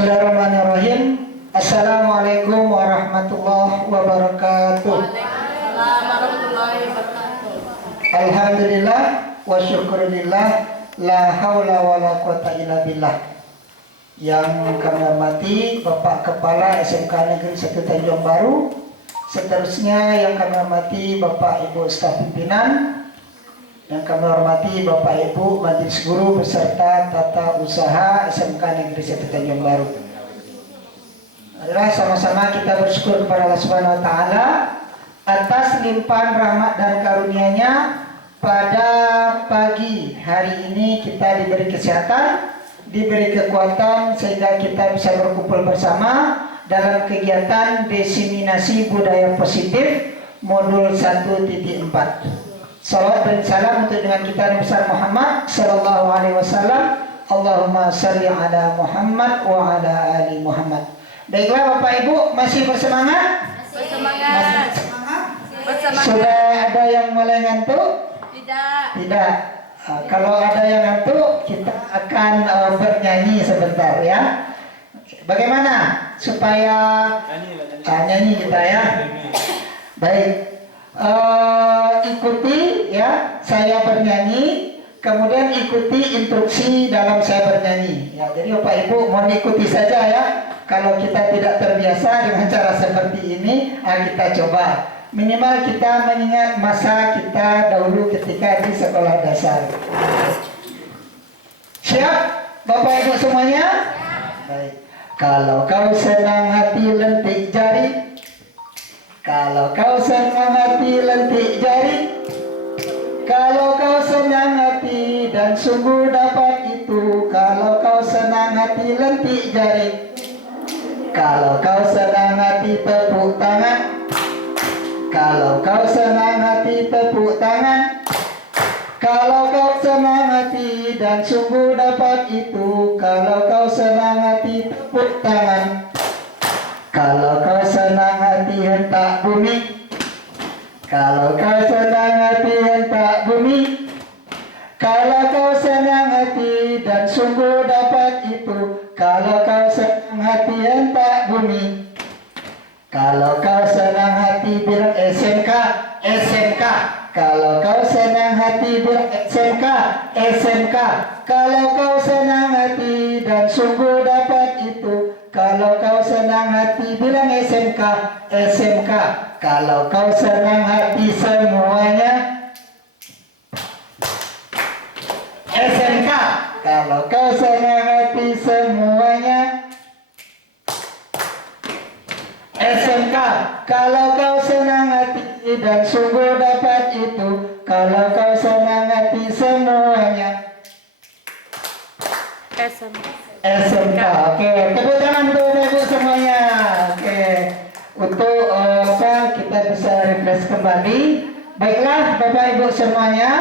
Bismillahirrahmanirrahim. Assalamualaikum warahmatullahi wabarakatuh. Waalaikumsalam warahmatullahi wabarakatuh. Alhamdulillah wa syukurillah, la haula wa la quwata illa billah. Yang kami hormati Bapak Kepala SMK Negeri 1 Tanjung Baru, seterusnya yang kami hormati Bapak Ibu staf pimpinan, yang kami hormati Bapak Ibu Majelis Guru beserta tata usaha SMK Negeri 1 Tanjung Baru. Adalah sama-sama kita bersyukur kepada Allah Subhanahu wa taala atas limpahan rahmat dan karunia-Nya. Pada pagi hari ini kita diberi kesehatan, diberi kekuatan sehingga kita bisa berkumpul bersama dalam kegiatan diseminasi budaya positif modul 1.4. Salawat dan salam untuk dengan kita Nabi besar Muhammad sallallahu alaihi wasallam. Allahumma shalli ala Muhammad wa ala ali Muhammad. Baiklah Bapak Ibu, masih bersemangat? Bersemangat. Bersemangat. Sudah ada yang mulai ngantuk? Tidak. Kalau ada yang ngantuk, kita akan bernyanyi sebentar ya. Bagaimana supaya nyanyi kita ya? Baik. Ikuti ya, saya bernyanyi, kemudian ikuti instruksi dalam saya bernyanyi. Ya, jadi Bapak Ibu mohon ikuti saja ya. Kalau kita tidak terbiasa dengan cara seperti ini, kita coba. Minimal kita mengingat masa kita dahulu ketika di sekolah dasar. Siap Bapak Ibu semuanya? Baik. Kalau kau senang hati lentik jari, kalau kau senang hati lentik jari, kalau kau senang hati dan sungguh dapat itu, kalau kau senang hati lentik jari, kalau kau senang hati tepuk tangan, kalau kau senang hati tepuk tangan, kalau kau senang hati dan sungguh dapat itu, kalau kau senang hati tepuk tangan, kalau kau senang hati hentak bumi, kalau kau senang hati hentak bumi, kalau kau senang hati dan sungguh dapat itu, kalau kau senang hati hentak bumi, kalau kau senang hati bilang SMK, SMK. Kalau kau senang hati bilang SMK, SMK. Kalau kau senang hati dan sungguh dapat itu, kalau kau senang hati bilang SMK, SMK. Kalau kau senang hati semuanya, SMK. Kalau kau senang hati semuanya, SMK. Kalau kau senang hati dan sungguh dapat itu, kalau kau senang hati semuanya, SMK. Oke, tepuk tangan untuk Ibu semuanya. Oke, untuk kita bisa refresh kembali. Baiklah Bapak Ibu semuanya,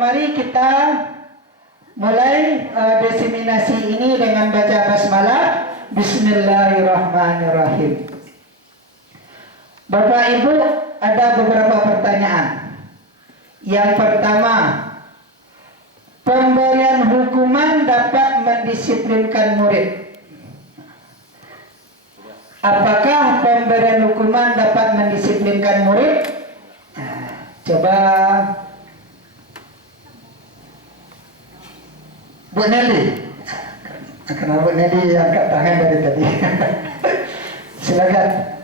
mari kita mulai diseminasi ini dengan baca basmalah. Bismillahirrahmanirrahim. Bapak Ibu, ada beberapa pertanyaan. Yang pertama, pemberian hukuman dapat mendisiplinkan murid. Apakah pemberian hukuman dapat mendisiplinkan murid? Coba Bu Nelly. Kenapa Nelly angkat tangan dari tadi? Silakan.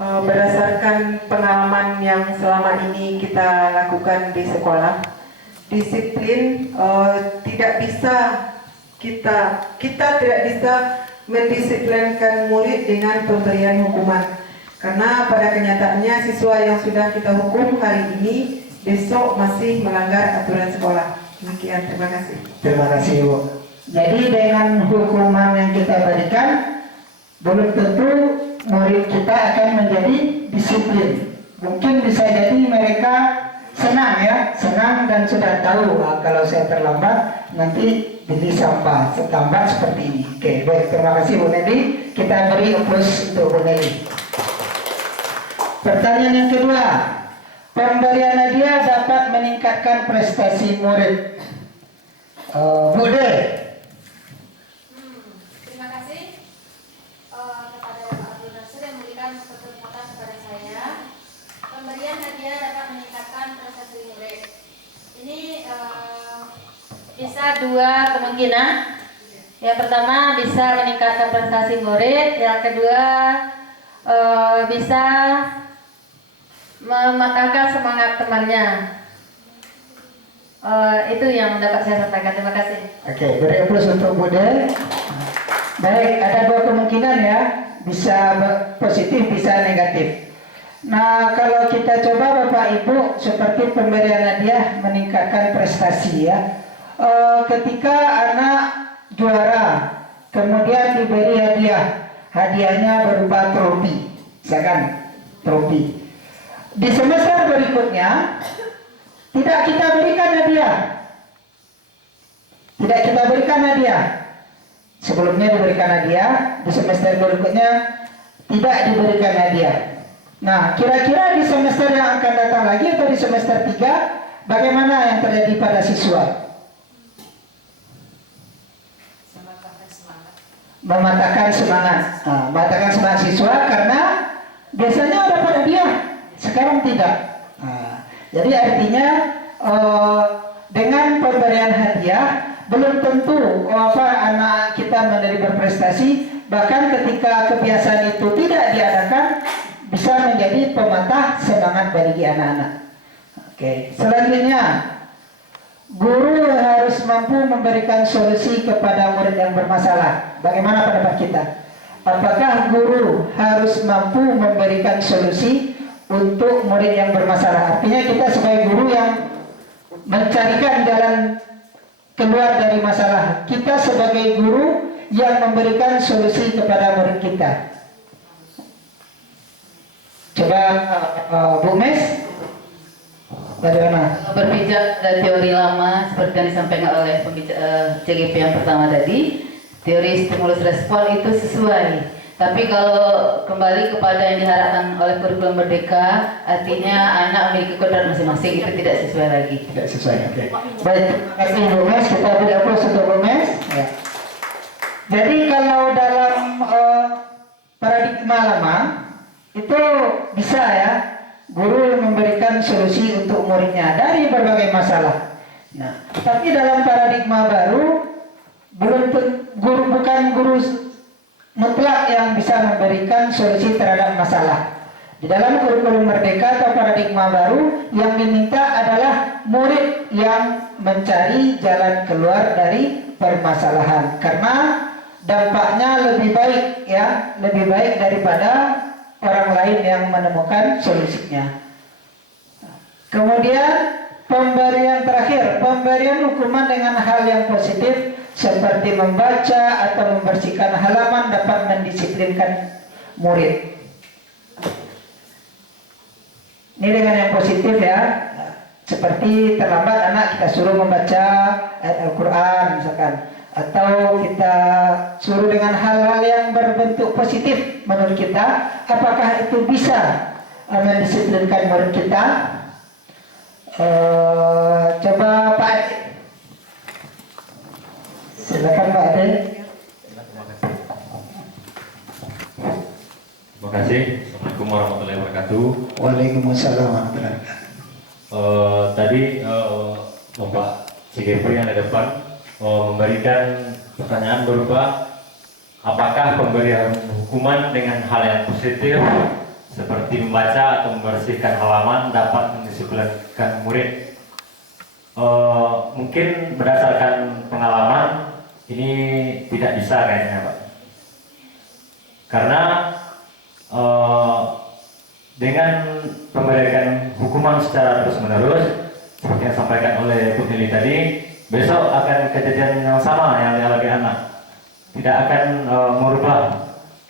Berdasarkan pengalaman yang selama ini kita lakukan di sekolah, disiplin tidak bisa kita tidak bisa mendisiplinkan murid dengan pemberian hukuman, karena pada kenyataannya siswa yang sudah kita hukum hari ini besok masih melanggar aturan sekolah. Demikian, terima kasih. Terima kasih Ibu. Jadi dengan hukuman yang kita berikan, belum tentu murid kita akan menjadi disiplin. Mungkin bisa jadi mereka senang ya, senang dan sudah tahu kalau saya terlambat nanti pilih sampah setambat seperti ini. Oke, baik, terima kasih Bu Nelly. Kita beri aplaus untuk Bu Nelly. Pertanyaan yang kedua, pemberian hadiah dapat meningkatkan prestasi murid. Bu De. Terima kasih kepada Bapak Abdul Nasir yang memberikan kesempatan kepada saya. Pemberian hadiah dapat meningkatkan prestasi murid. Ini bisa dua kemungkinan. Yang pertama bisa meningkatkan prestasi murid, yang kedua bisa mematahkan semangat temannya. Itu yang dapat saya sampaikan. Terima kasih. Oke, beri aplaus untuk Bu De. Baik, ada dua kemungkinan ya, bisa positif, bisa negatif. Nah, kalau kita coba Bapak Ibu, seperti pemberian hadiah meningkatkan prestasi ya. Ketika anak juara, kemudian diberi hadiah, hadiahnya berupa trofi, misalkan trofi. Di semester berikutnya, tidak kita berikan hadiah. Tidak kita berikan hadiah. Sebelumnya diberikan hadiah, di semester berikutnya tidak diberikan hadiah. Nah, kira-kira di semester yang akan datang lagi atau di semester 3, bagaimana yang terjadi pada siswa? Mematahkan semangat. Nah, mematahkan semangat siswa karena biasanya dapat hadiah, sekarang tidak. Nah, jadi artinya dengan pemberian hadiah belum tentu anak kita menjadi berprestasi, bahkan ketika kebiasaan itu tidak diadakan bisa menjadi pematah semangat bagi anak-anak. Oke, selanjutnya guru harus mampu memberikan solusi kepada murid yang bermasalah. Bagaimana pendapat kita? Apakah guru harus mampu memberikan solusi untuk murid yang bermasalah? Artinya kita sebagai guru yang mencarikan jalan keluar dari masalah. Kita sebagai guru yang memberikan solusi kepada murid kita. Coba Bu Mes, bagaimana? Berpijak dari teori lama seperti yang disampaikan oleh CGP yang pertama tadi, teori stimulus respon itu sesuai. Tapi kalau kembali kepada yang diharapkan oleh kurikulum Merdeka, artinya anak memiliki kodrat masing-masing, itu tidak sesuai lagi. Tidak sesuai. Oke. Baik, terima kasih Bu Mes. Kita beri aplaus untuk Bu Mes. Ya. Jadi kalau dalam paradigma lama itu bisa ya, guru memberikan solusi untuk muridnya dari berbagai masalah. Nah, tapi dalam paradigma baru guru bukan guru mutlak yang bisa memberikan solusi terhadap masalah. Di dalam kurikulum Merdeka atau paradigma baru yang diminta adalah murid yang mencari jalan keluar dari permasalahan, karena dampaknya lebih baik ya, lebih baik daripada orang lain yang menemukan solusinya. Kemudian pemberian terakhir, pemberian hukuman dengan hal yang positif seperti membaca atau membersihkan halaman dapat mendisiplinkan murid. Ini dengan yang positif ya, seperti terlambat anak kita suruh membaca ayat Al-Quran misalkan, atau kita suruh dengan hal-hal yang berbentuk positif menurut kita, apakah itu bisa mendisiplinkan murid kita? Coba Pak Ade. Silakan Pak Ade. Terima kasih. Assalamualaikum warahmatullahi wabarakatuh. Waalaikumsalam warahmatullahi wabarakatuh. Tadi Bapak CGP yang di depan memberikan pertanyaan berupa apakah pemberian hukuman dengan hal yang positif seperti membaca atau membersihkan halaman dapat mendisiplinkan murid. Mungkin berdasarkan pengalaman ini tidak bisa kayaknya Pak, karena dengan pemberian hukuman secara terus-menerus seperti yang disampaikan oleh Bu Nili tadi, besok akan kejadian yang sama yang dialami anak, tidak akan merubah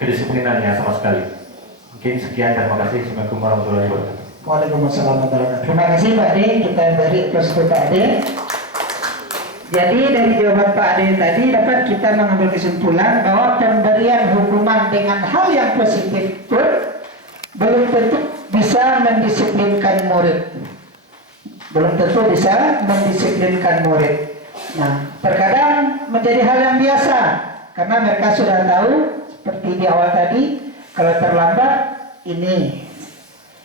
kedisiplinannya sama sekali. Mungkin sekian, terima kasih. Assalamualaikum warahmatullahi wabarakatuh. Waalaikumsalam warahmatullahi wabarakatuh. Terima kasih Pak Ade, kita beri aplaus untuk Pak Ade. Jadi dari jawaban Pak Ade tadi dapat kita mengambil kesimpulan bahwa pemberian hukuman dengan hal yang positif pun belum tentu bisa mendisiplinkan murid. Belum tentu bisa mendisiplinkan murid. Nah, terkadang menjadi hal yang biasa karena mereka sudah tahu seperti di awal tadi, kalau terlambat ini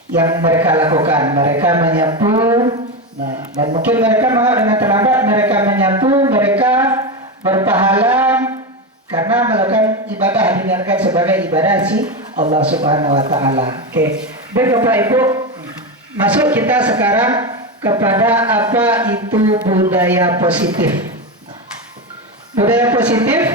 yang mereka lakukan. Mereka menyapu. Nah, dan mungkin mereka mau dengan terlambat mereka menyapu, mereka berpahala karena melakukan ibadah diniatkan sebagai ibadah si Allah Subhanahu wa taala. Oke. Baik Bapak Ibu, masuk kita sekarang kepada apa itu budaya positif. Budaya positif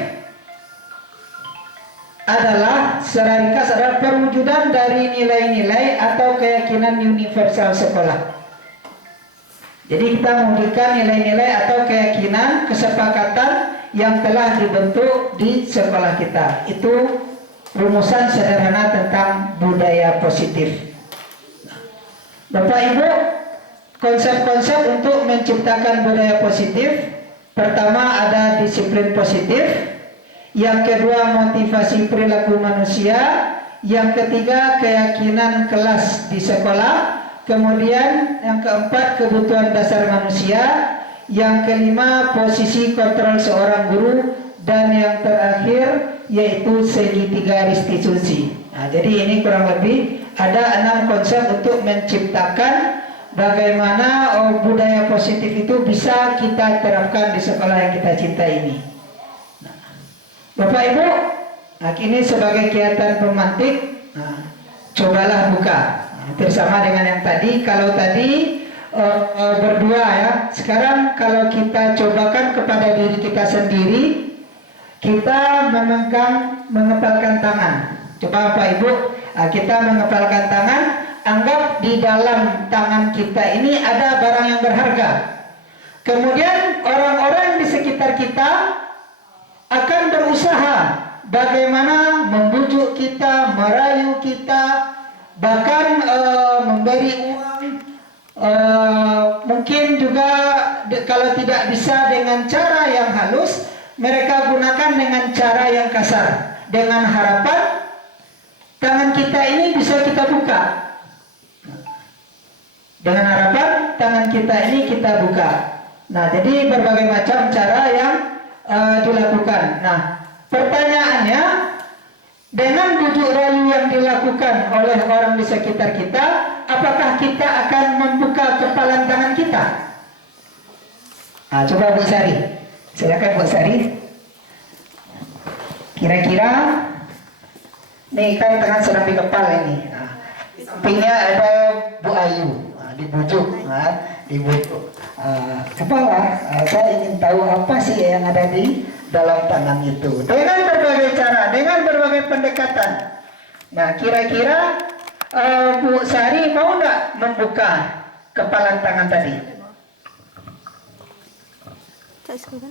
adalah secara ringkas adalah perwujudan dari nilai-nilai atau keyakinan universal sekolah. Jadi kita mewujudkan nilai-nilai atau keyakinan kesepakatan yang telah dibentuk di sekolah kita. Itu rumusan sederhana tentang budaya positif. Bapak Ibu, konsep-konsep untuk menciptakan budaya positif, pertama ada disiplin positif, yang kedua motivasi perilaku manusia, yang ketiga keyakinan kelas di sekolah, kemudian yang keempat kebutuhan dasar manusia, yang kelima posisi kontrol seorang guru, dan yang terakhir yaitu segitiga restitusi. Nah, jadi ini kurang lebih ada 6 konsep untuk menciptakan bagaimana budaya positif itu bisa kita terapkan di sekolah yang kita cintai ini. Nah, Bapak Ibu, nah ini sebagai kegiatan pemantik, nah, cobalah buka. Hampir sama dengan yang tadi. Kalau tadi berdua ya, sekarang kalau kita cobakan kepada diri kita sendiri, kita mengepalkan tangan. Coba Bapak Ibu, kita mengepalkan tangan. Anggap di dalam tangan kita ini ada barang yang berharga. Kemudian orang-orang di sekitar kita akan berusaha bagaimana membujuk kita, merayu kita, bahkan memberi uang, mungkin juga kalau tidak bisa dengan cara yang halus, mereka gunakan dengan cara yang kasar, dengan harapan tangan kita ini bisa kita buka, dengan harapan tangan kita ini kita buka. Nah, jadi berbagai macam cara yang dilakukan. Nah, pertanyaannya, dengan bujuk rayu yang dilakukan oleh orang di sekitar kita, apakah kita akan membuka kepalan tangan kita? Nah, coba Bu Sari, silakan Bu Sari. Kira-kira, nih kan tangan sedang dikepal ini. Nah, di sampingnya ada Bu Ayu, nah, dibujuk, dibujuk. Kepala, saya ingin tahu apa sih yang ada di dalam tangan itu. Dengan berbagai cara, dengan berbagai pendekatan. Nah, kira-kira Bu Sari mau nggak membuka kepalan tangan tadi? Kalau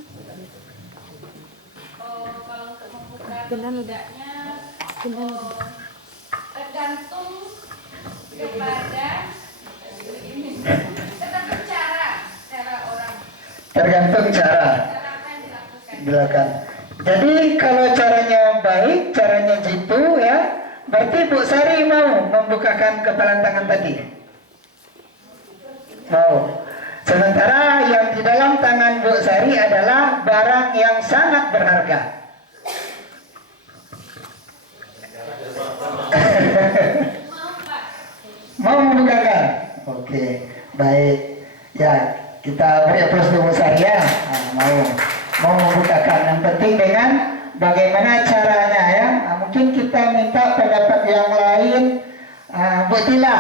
untuk membuka tidaknya tergantung kepada tergantung cara orang. Tergantung cara Apa yang dilakukan. Jadi kalau caranya baik, caranya jitu ya, berarti Bu Sari mau membukakan kepalan tangan tadi. Mau. Sementara yang di dalam tangan Bu Sari adalah barang yang sangat berharga. Mau membukakan? Oke, baik. Ya, kita beri aplaus untuk Bu Sari ya. Nah, mau membukakan. Yang penting dengan bagaimana caranya ya. Nah, mungkin kita minta pendapat yang lain. Bu Tila.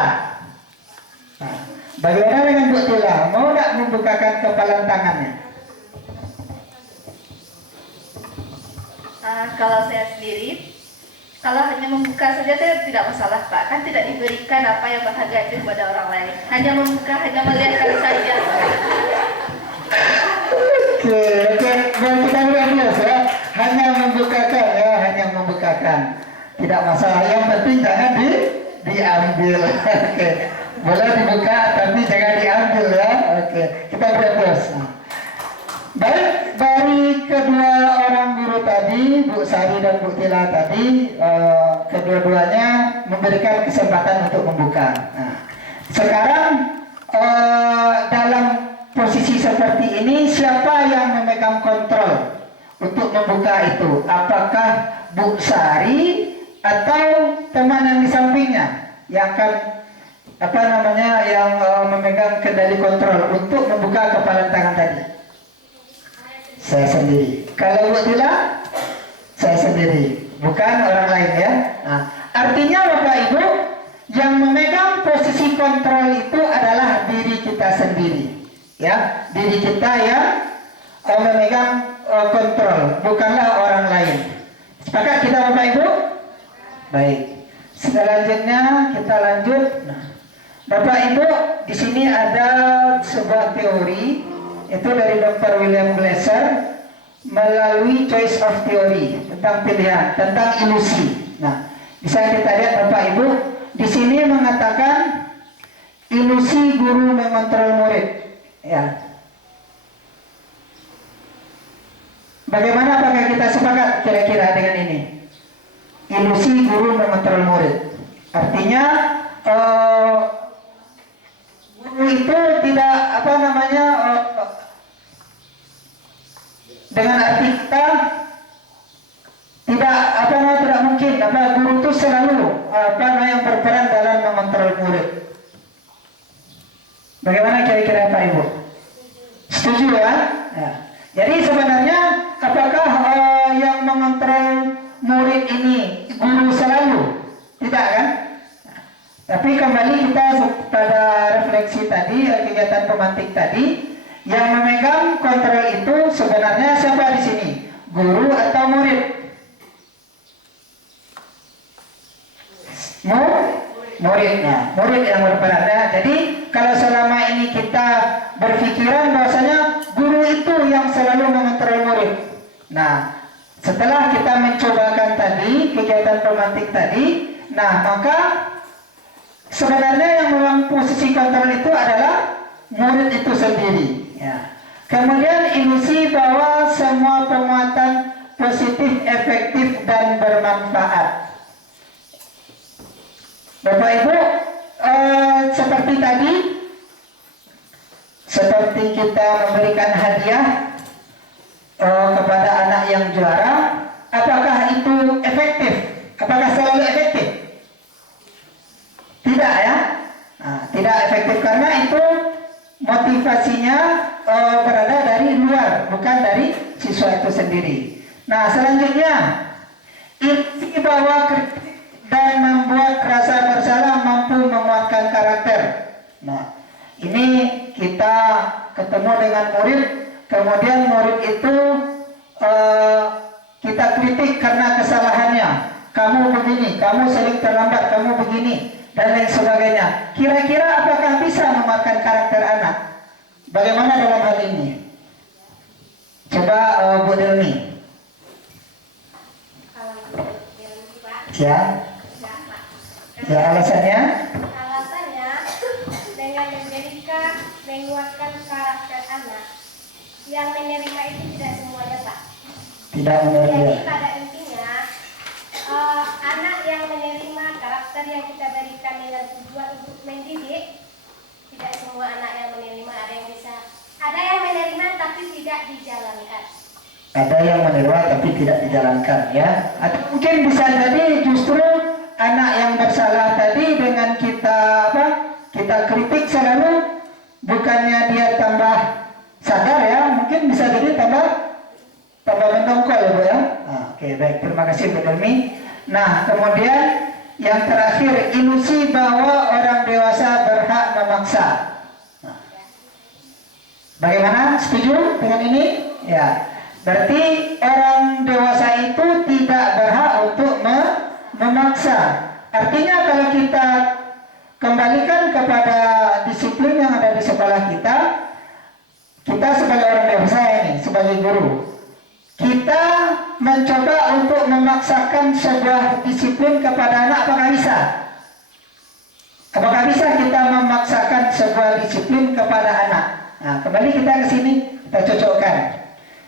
Nah, bagaimana dengan Bu Tila? Mau nggak membukakan kepalan tangannya? Kalau saya sendiri, kalau hanya membuka saja tidak masalah Pak, kan tidak diberikan apa yang berharga itu kepada orang lain. Hanya membuka, hanya melihatkan saja. Oke, dan kita lihat ya, hanya membukakan ya, hanya membukakan. Tidak masalah, yang penting jangan diambil. Oke, boleh dibuka tapi jangan diambil ya. Oke, kita beri aplaus. Baik, dari kedua orang guru tadi, Bu Sari dan Bu Tila tadi, kedua-duanya memberikan kesempatan untuk membuka. Nah, sekarang dalam posisi seperti ini, siapa yang memegang kontrol untuk membuka itu? Apakah Bu Sari atau teman yang di sampingnya yang akan yang memegang kendali kontrol untuk membuka kepalan tangan tadi? Saya sendiri. Kalau Bu Tila, saya sendiri, bukan orang lain ya. Nah, artinya Bapak Ibu, yang memegang posisi kontrol itu adalah diri kita sendiri, ya, diri kita yang memegang kontrol, bukanlah orang lain. Sepakat kita Bapak Ibu? Baik. Selanjutnya kita lanjut. Nah, Bapak Ibu, di sini ada sebuah teori. Itu dari Dr. William Glasser melalui choice of theory, tentang pilihan, tentang ilusi. Nah, bisa kita lihat Bapak Ibu, di sini mengatakan ilusi guru mengontrol murid. Ya. Bagaimana, apakah kita sepakat kira-kira dengan ini? Ilusi guru mengontrol murid. Artinya guru itu tidak dengan arti kita tidak mungkin guru itu selalu yang berperan dalam mengontrol murid. Bagaimana kira-kira Pak Ibu? Setuju ya? Ya. Jadi sebenarnya apakah yang mengontrol murid ini guru selalu? Tidak kan? Tapi kembali kita pada refleksi tadi, kegiatan pemantik tadi, yang memegang kontrol itu sebenarnya siapa di sini? Guru atau murid? Muridnya, murid yang berperan. Nah, jadi kalau selama ini kita berpikiran bahwasanya guru itu yang selalu mengontrol murid. Nah, setelah kita mencobakan tadi kegiatan pemantik tadi, nah maka sebenarnya yang memang posisi kontrol itu adalah murid itu sendiri. Ya. Kemudian ilusi bahwa semua penguatan positif, efektif dan bermanfaat. Bapak Ibu, seperti tadi, seperti kita memberikan hadiah kepada anak yang juara, apakah itu efektif? Apakah selalu efektif? Tidak ya, nah, tidak efektif karena itu motivasinya berada dari luar, bukan dari siswa itu sendiri. Nah, selanjutnya, ilusi bahwa kritik dan membuat rasa bersalah mampu menguatkan karakter. Nah, ini kita ketemu dengan murid, kemudian murid itu kita kritik karena kesalahannya. Kamu begini, kamu sering terlambat, kamu begini, dan lain sebagainya. Kira-kira apakah bisa menguatkan karakter anak? Bagaimana dalam hal ini? Coba Bu Delmi. Ya. Ya, alasannya? Alasannya dengan menguatkan karakter anak. Yang menerima itu tidak semuanya, Pak. Tidak menerima. Jadi pada intinya anak yang menerima karakter yang kita berikan dengan tujuan untuk mendidik, tidak semua anak yang menerima. Ada yang menerima tapi tidak dijalankan. Ada yang menerima tapi tidak dijalankan, ya. Atau mungkin bisa jadi justru anak yang bersalah tadi dengan kita kritik selalu, bukannya dia tambah sadar ya, mungkin bisa jadi tambah mendongkol ya Bu ya. Oke, baik, terima kasih Bu Delmi. Nah, kemudian yang terakhir, ilusi bahwa orang dewasa berhak memaksa. Nah, bagaimana? Setuju dengan ini? Ya, berarti orang dewasa itu tidak berhak untuk memaksa. Artinya kalau kita kembalikan kepada disiplin yang ada di sekolah kita sebagai orang dewasa ini, sebagai guru, kita mencoba untuk memaksakan sebuah disiplin kepada anak. Apakah bisa? Apakah bisa kita memaksakan sebuah disiplin kepada anak? Nah, kembali kita ke sini, kita cocokkan.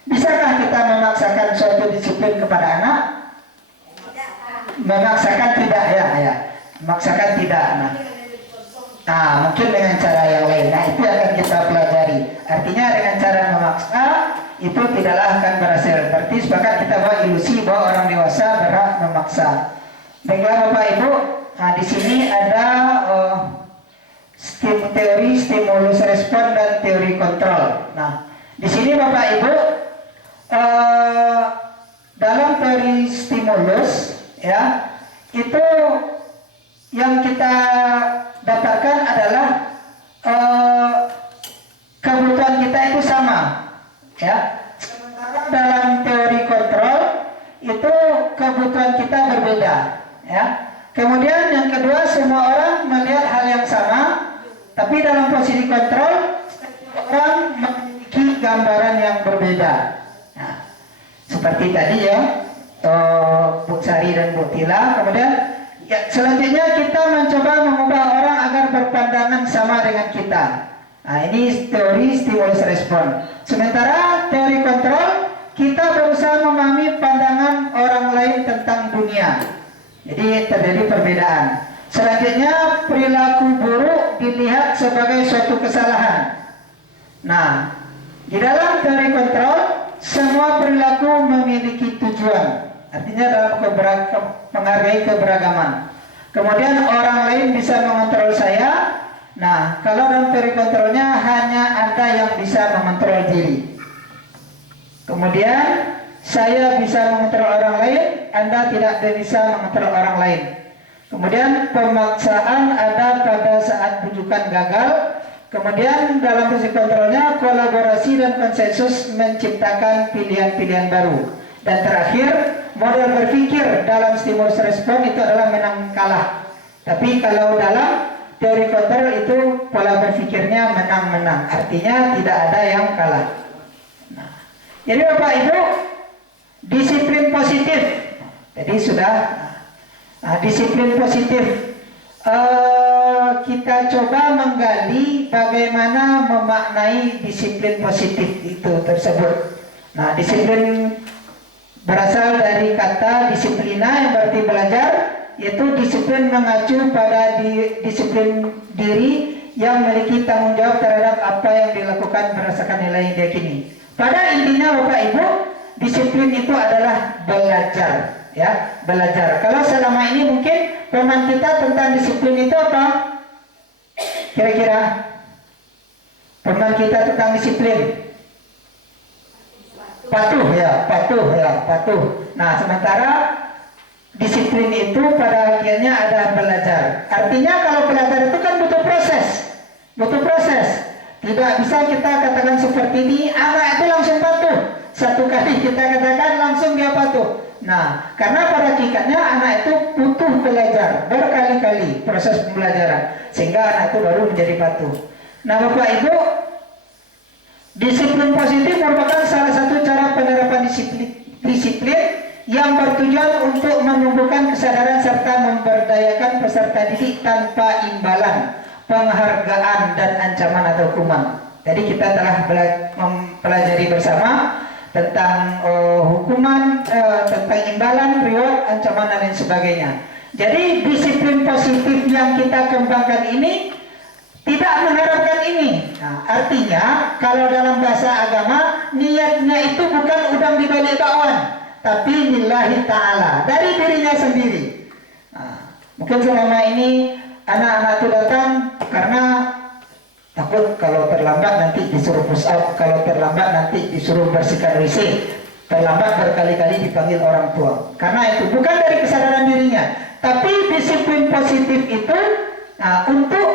Bisakah kita memaksakan suatu disiplin kepada anak? Memaksakan tidak ya. Memaksakan tidak. Mungkin dengan cara yang lain. Nah, itu akan kita pelajari. Artinya dengan cara memaksa itu tidaklah akan berhasil. Berarti sepakat kita buat ilusi bahwa orang dewasa berhak memaksa. Baiklah Bapak Ibu, nah di sini ada teori stimulus respon dan teori kontrol. Nah, di sini Bapak Ibu dalam teori stimulus ya itu yang kita dapatkan adalah kebutuhan kita itu sama ya. Sementara dalam teori kontrol itu kebutuhan kita berbeda ya. Kemudian yang kedua, semua orang melihat hal yang sama, tapi dalam posisi kontrol orang memiliki gambaran yang berbeda. Nah, seperti tadi ya, Bu Sari dan Bu Tila. Kemudian ya, selanjutnya kita mencoba mengubah orang agar berpandangan sama dengan kita. Nah, ini teori stimulus respon. Sementara teori kontrol, kita berusaha memahami pandangan orang lain tentang dunia. Jadi terjadi perbedaan. Selanjutnya, perilaku buruk dilihat sebagai suatu kesalahan. Nah, di dalam teori kontrol, semua perilaku memiliki tujuan. Artinya dalam menghargai keberagaman. Kemudian orang lain bisa mengontrol saya. Nah, kalau dalam teori kontrolnya hanya Anda yang bisa mengontrol diri. Kemudian saya bisa mengontrol orang lain, Anda tidak bisa mengontrol orang lain. Kemudian pemaksaan ada pada saat bujukan gagal. Kemudian dalam posisi kontrolnya kolaborasi dan konsensus menciptakan pilihan-pilihan baru. Dan terakhir, model berpikir dalam stimulus respon itu adalah menang kalah. Tapi kalau dalam teori kontrol itu pola berpikirnya menang-menang. Artinya tidak ada yang kalah. Nah, jadi Bapak Ibu, disiplin positif. Jadi sudah disiplin positif. Kita coba menggali bagaimana memaknai disiplin positif itu tersebut. Nah, disiplin berasal dari kata disiplina yang berarti belajar, yaitu disiplin mengacu pada disiplin diri yang memiliki tanggung jawab terhadap apa yang dilakukan berdasarkan nilai yang diyakini. Pada intinya Bapak Ibu, disiplin itu adalah belajar, ya, belajar. Kalau selama ini mungkin pemahaman kita tentang disiplin itu apa? Kira-kira pemahaman kita tentang disiplin? Patuh. Nah, sementara disiplin itu pada akhirnya ada belajar. Artinya kalau belajar itu kan butuh proses. Tidak bisa kita katakan seperti ini, anak itu langsung patuh. Satu kali kita katakan langsung dia patuh. Nah, karena pada hakikatnya anak itu butuh belajar berkali-kali proses pembelajaran sehingga anak itu baru menjadi patuh. Nah, Bapak Ibu, disiplin positif merupakan salah satu cara penerapan disiplin yang bertujuan untuk menumbuhkan kesadaran serta memberdayakan peserta didik tanpa imbalan, penghargaan dan ancaman atau hukuman. Jadi kita telah mempelajari bersama tentang hukuman, tentang imbalan, reward, ancaman dan lain sebagainya. Jadi disiplin positif yang kita kembangkan ini tidak mengharapkan ini. Nah, artinya kalau dalam bahasa agama niatnya itu bukan udang di balik bakwan, tapi lillahi ta'ala, dari dirinya sendiri. Nah, mungkin selama ini anak-anak itu datang karena takut kalau terlambat nanti disuruh push up, kalau terlambat nanti disuruh bersihkan WC, terlambat berkali-kali dipanggil orang tua. Karena itu bukan dari kesadaran dirinya, tapi disiplin positif itu untuk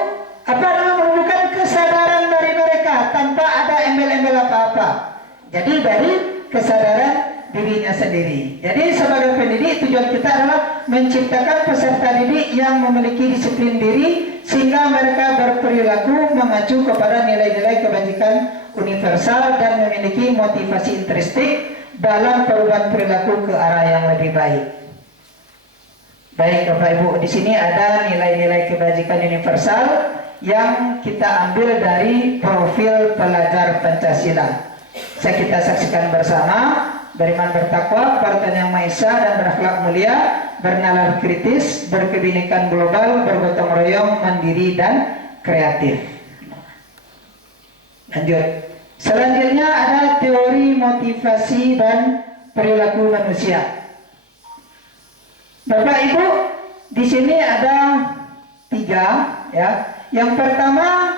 menumbuhkan kesadaran dari mereka tanpa ada embel-embel apa-apa. Jadi dari kesadaran dirinya sendiri. Jadi sebagai pendidik, tujuan kita adalah menciptakan peserta didik yang memiliki disiplin diri sehingga mereka berperilaku mengacu kepada nilai-nilai kebajikan universal dan memiliki motivasi intrinsik dalam perubahan perilaku ke arah yang lebih baik. Baik Bapak Ibu, di sini ada nilai-nilai kebajikan universal yang kita ambil dari profil pelajar Pancasila. kita saksikan bersama. Beriman bertakwa, kepada Yang Maha Esa dan berakhlak mulia, bernalar kritis, berkebinekaan global, bergotong royong, mandiri dan kreatif. Lanjut. Selanjutnya ada teori motivasi dan perilaku manusia. Bapak Ibu, di sini ada 3 ya. Yang pertama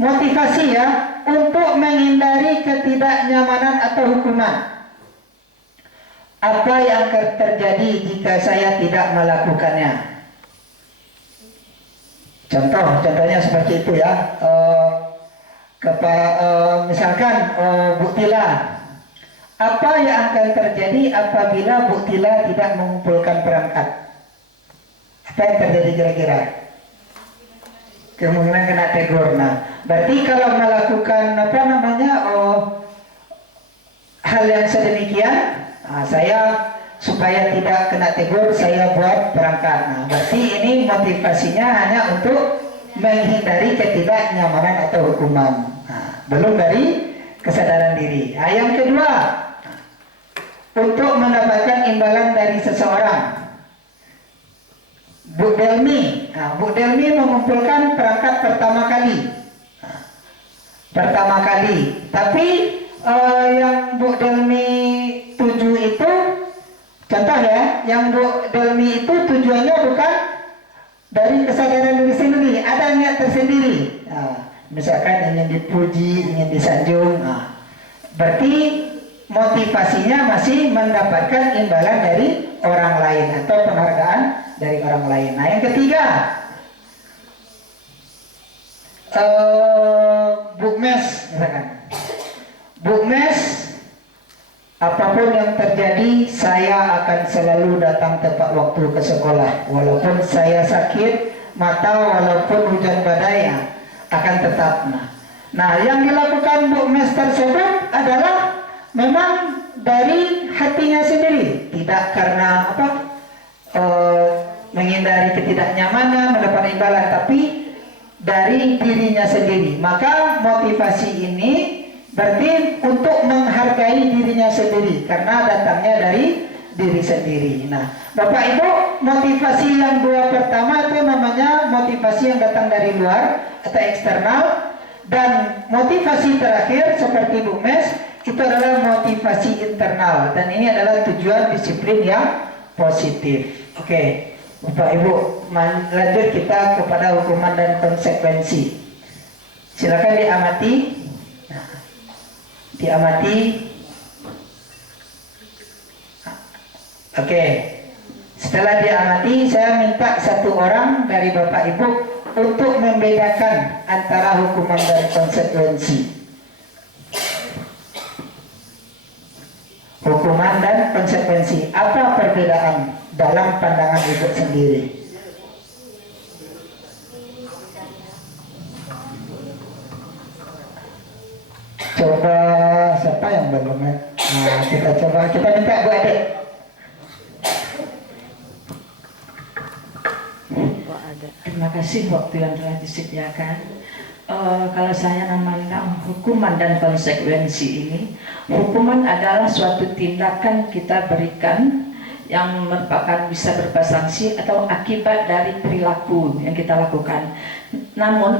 motivasi ya, untuk menghindari ketidaknyamanan atau hukuman. Apa yang akan terjadi jika saya tidak melakukannya? Contohnya seperti itu ya. Misalkan Bu Tila, apa yang akan terjadi apabila Bu Tila tidak mengumpulkan perangkat? Apa yang terjadi kira-kira? Kemungkinan kena tegur. Nah, berarti kalau melakukan hal yang sedemikian, saya supaya tidak kena tegur, saya buat perangkat. Nah, berarti ini motivasinya hanya untuk menghindari ketidaknyamanan atau hukuman. Nah, belum dari kesadaran diri. Nah, yang kedua, untuk mendapatkan imbalan dari seseorang. Bu Delmi, Bu Delmi mengumpulkan perangkat pertama kali. Tapi yang Bu Delmi tuju itu, contoh ya, yang Bu Delmi itu tujuannya bukan dari kesadaran diri sendiri, ada niat tersendiri. Misalkan ingin dipuji, ingin disanjung, berarti motivasinya masih mendapatkan imbalan dari orang lain atau penghargaan dari orang lain. Nah, yang ketiga, Bu Mes, misalkan, Bu Mes, apapun yang terjadi, saya akan selalu datang tepat waktu ke sekolah, walaupun saya sakit mata, walaupun hujan badai, akan tetap. Nah, yang dilakukan Bu Mes tersebut adalah memang dari hatinya sendiri, tidak karena menghindari ketidaknyamanan, mendapat imbalan, tapi dari dirinya sendiri. Maka motivasi ini berarti untuk menghargai dirinya sendiri karena datangnya dari diri sendiri. Nah, Bapak Ibu, motivasi yang 2 pertama itu namanya motivasi yang datang dari luar atau eksternal, dan motivasi terakhir seperti Bu Mes itu adalah motivasi internal, dan ini adalah tujuan disiplin yang positif. Oke, Bapak Ibu, lanjut kita kepada hukuman dan konsekuensi. Silakan diamati. Oke, setelah diamati, saya minta 1 orang dari Bapak Ibu untuk membedakan antara hukuman dan konsekuensi. Hukuman dan konsekuensi, apa perbedaan dalam pandangan Ibu sendiri? Coba, siapa yang belum ya? Nah, kita minta Bu Ade. Terima kasih waktu yang telah disediakan. Kalau saya memandang hukuman dan konsekuensi ini, hukuman adalah suatu tindakan kita berikan yang merupakan bisa berupa sanksi atau akibat dari perilaku yang kita lakukan. Namun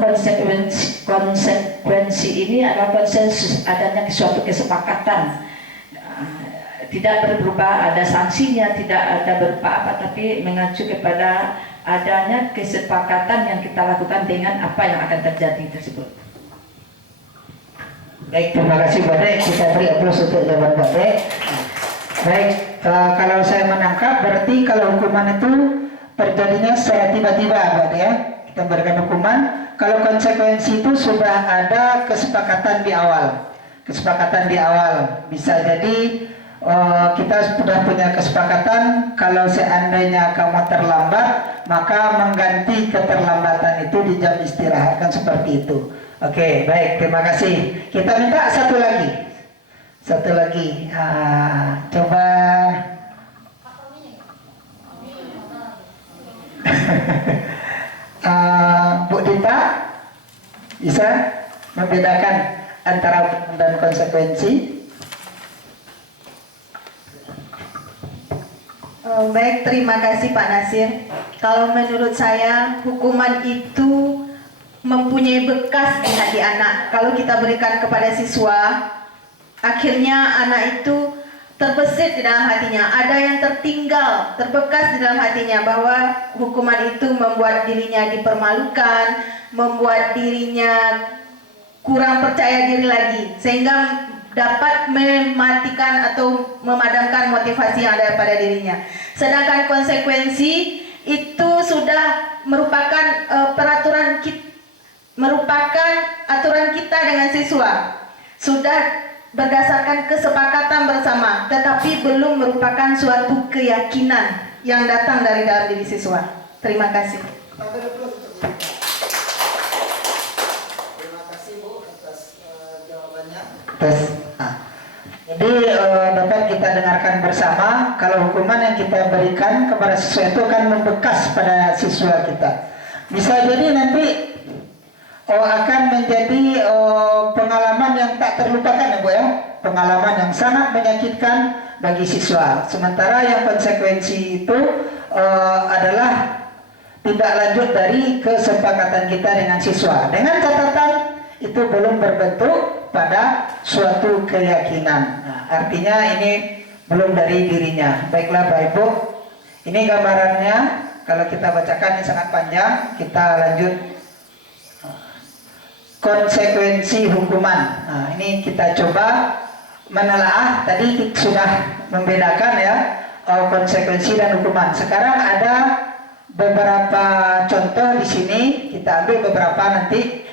konsekuensi ini adalah konsensus, adanya suatu kesepakatan, tidak berupa ada sanksinya, tidak ada berupa apa, tapi mengacu kepada adanya kesepakatan yang kita lakukan dengan apa yang akan terjadi tersebut. Baik, terima kasih Bade. Kita beri aplaus untuk jawaban Bade. Baik, kalau saya menangkap berarti kalau hukuman itu terjadinya secara tiba-tiba Bade ya. Kita berikan hukuman. Kalau konsekuensi itu sudah ada kesepakatan di awal. Bisa jadi kita sudah punya kesepakatan, kalau seandainya kamu terlambat, maka mengganti keterlambatan itu di jam istirahat, kan seperti itu. Oke, baik, terima kasih. Kita minta satu lagi. Coba. Bu Dita bisa membedakan antara hukuman dan konsekuensi? Baik, terima kasih Pak Nasir. Kalau menurut saya, hukuman itu mempunyai bekas di hati anak. Kalau kita berikan kepada siswa, akhirnya anak itu terbesit di dalam hatinya. Ada yang tertinggal, terbekas di dalam hatinya bahwa hukuman itu membuat dirinya dipermalukan, membuat dirinya kurang percaya diri lagi, sehingga dapat mematikan atau memadamkan motivasi yang ada pada dirinya. Sedangkan konsekuensi itu sudah merupakan aturan kita dengan siswa, sudah berdasarkan kesepakatan bersama, tetapi belum merupakan suatu keyakinan yang datang dari dalam diri siswa. Terima kasih. Terima kasih Bu atas jawabannya. Jadi dapat kita dengarkan bersama kalau hukuman yang kita berikan kepada siswa itu akan membekas pada siswa kita. Bisa jadi nanti akan menjadi pengalaman yang tak terlupakan ya Bu ya, pengalaman yang sangat menyakitkan bagi siswa. Sementara yang konsekuensi itu adalah tindak lanjut dari kesepakatan kita dengan siswa, dengan catatan itu belum berbentuk pada suatu keyakinan. Nah, artinya ini belum dari dirinya. Baiklah Bapak Ibu, ini gambarannya. Kalau kita bacakan ini sangat panjang, kita lanjut. Konsekuensi hukuman. Nah, ini kita coba menelaah. Tadi sudah membedakan ya konsekuensi dan hukuman. Sekarang ada beberapa contoh di sini. Kita ambil beberapa, nanti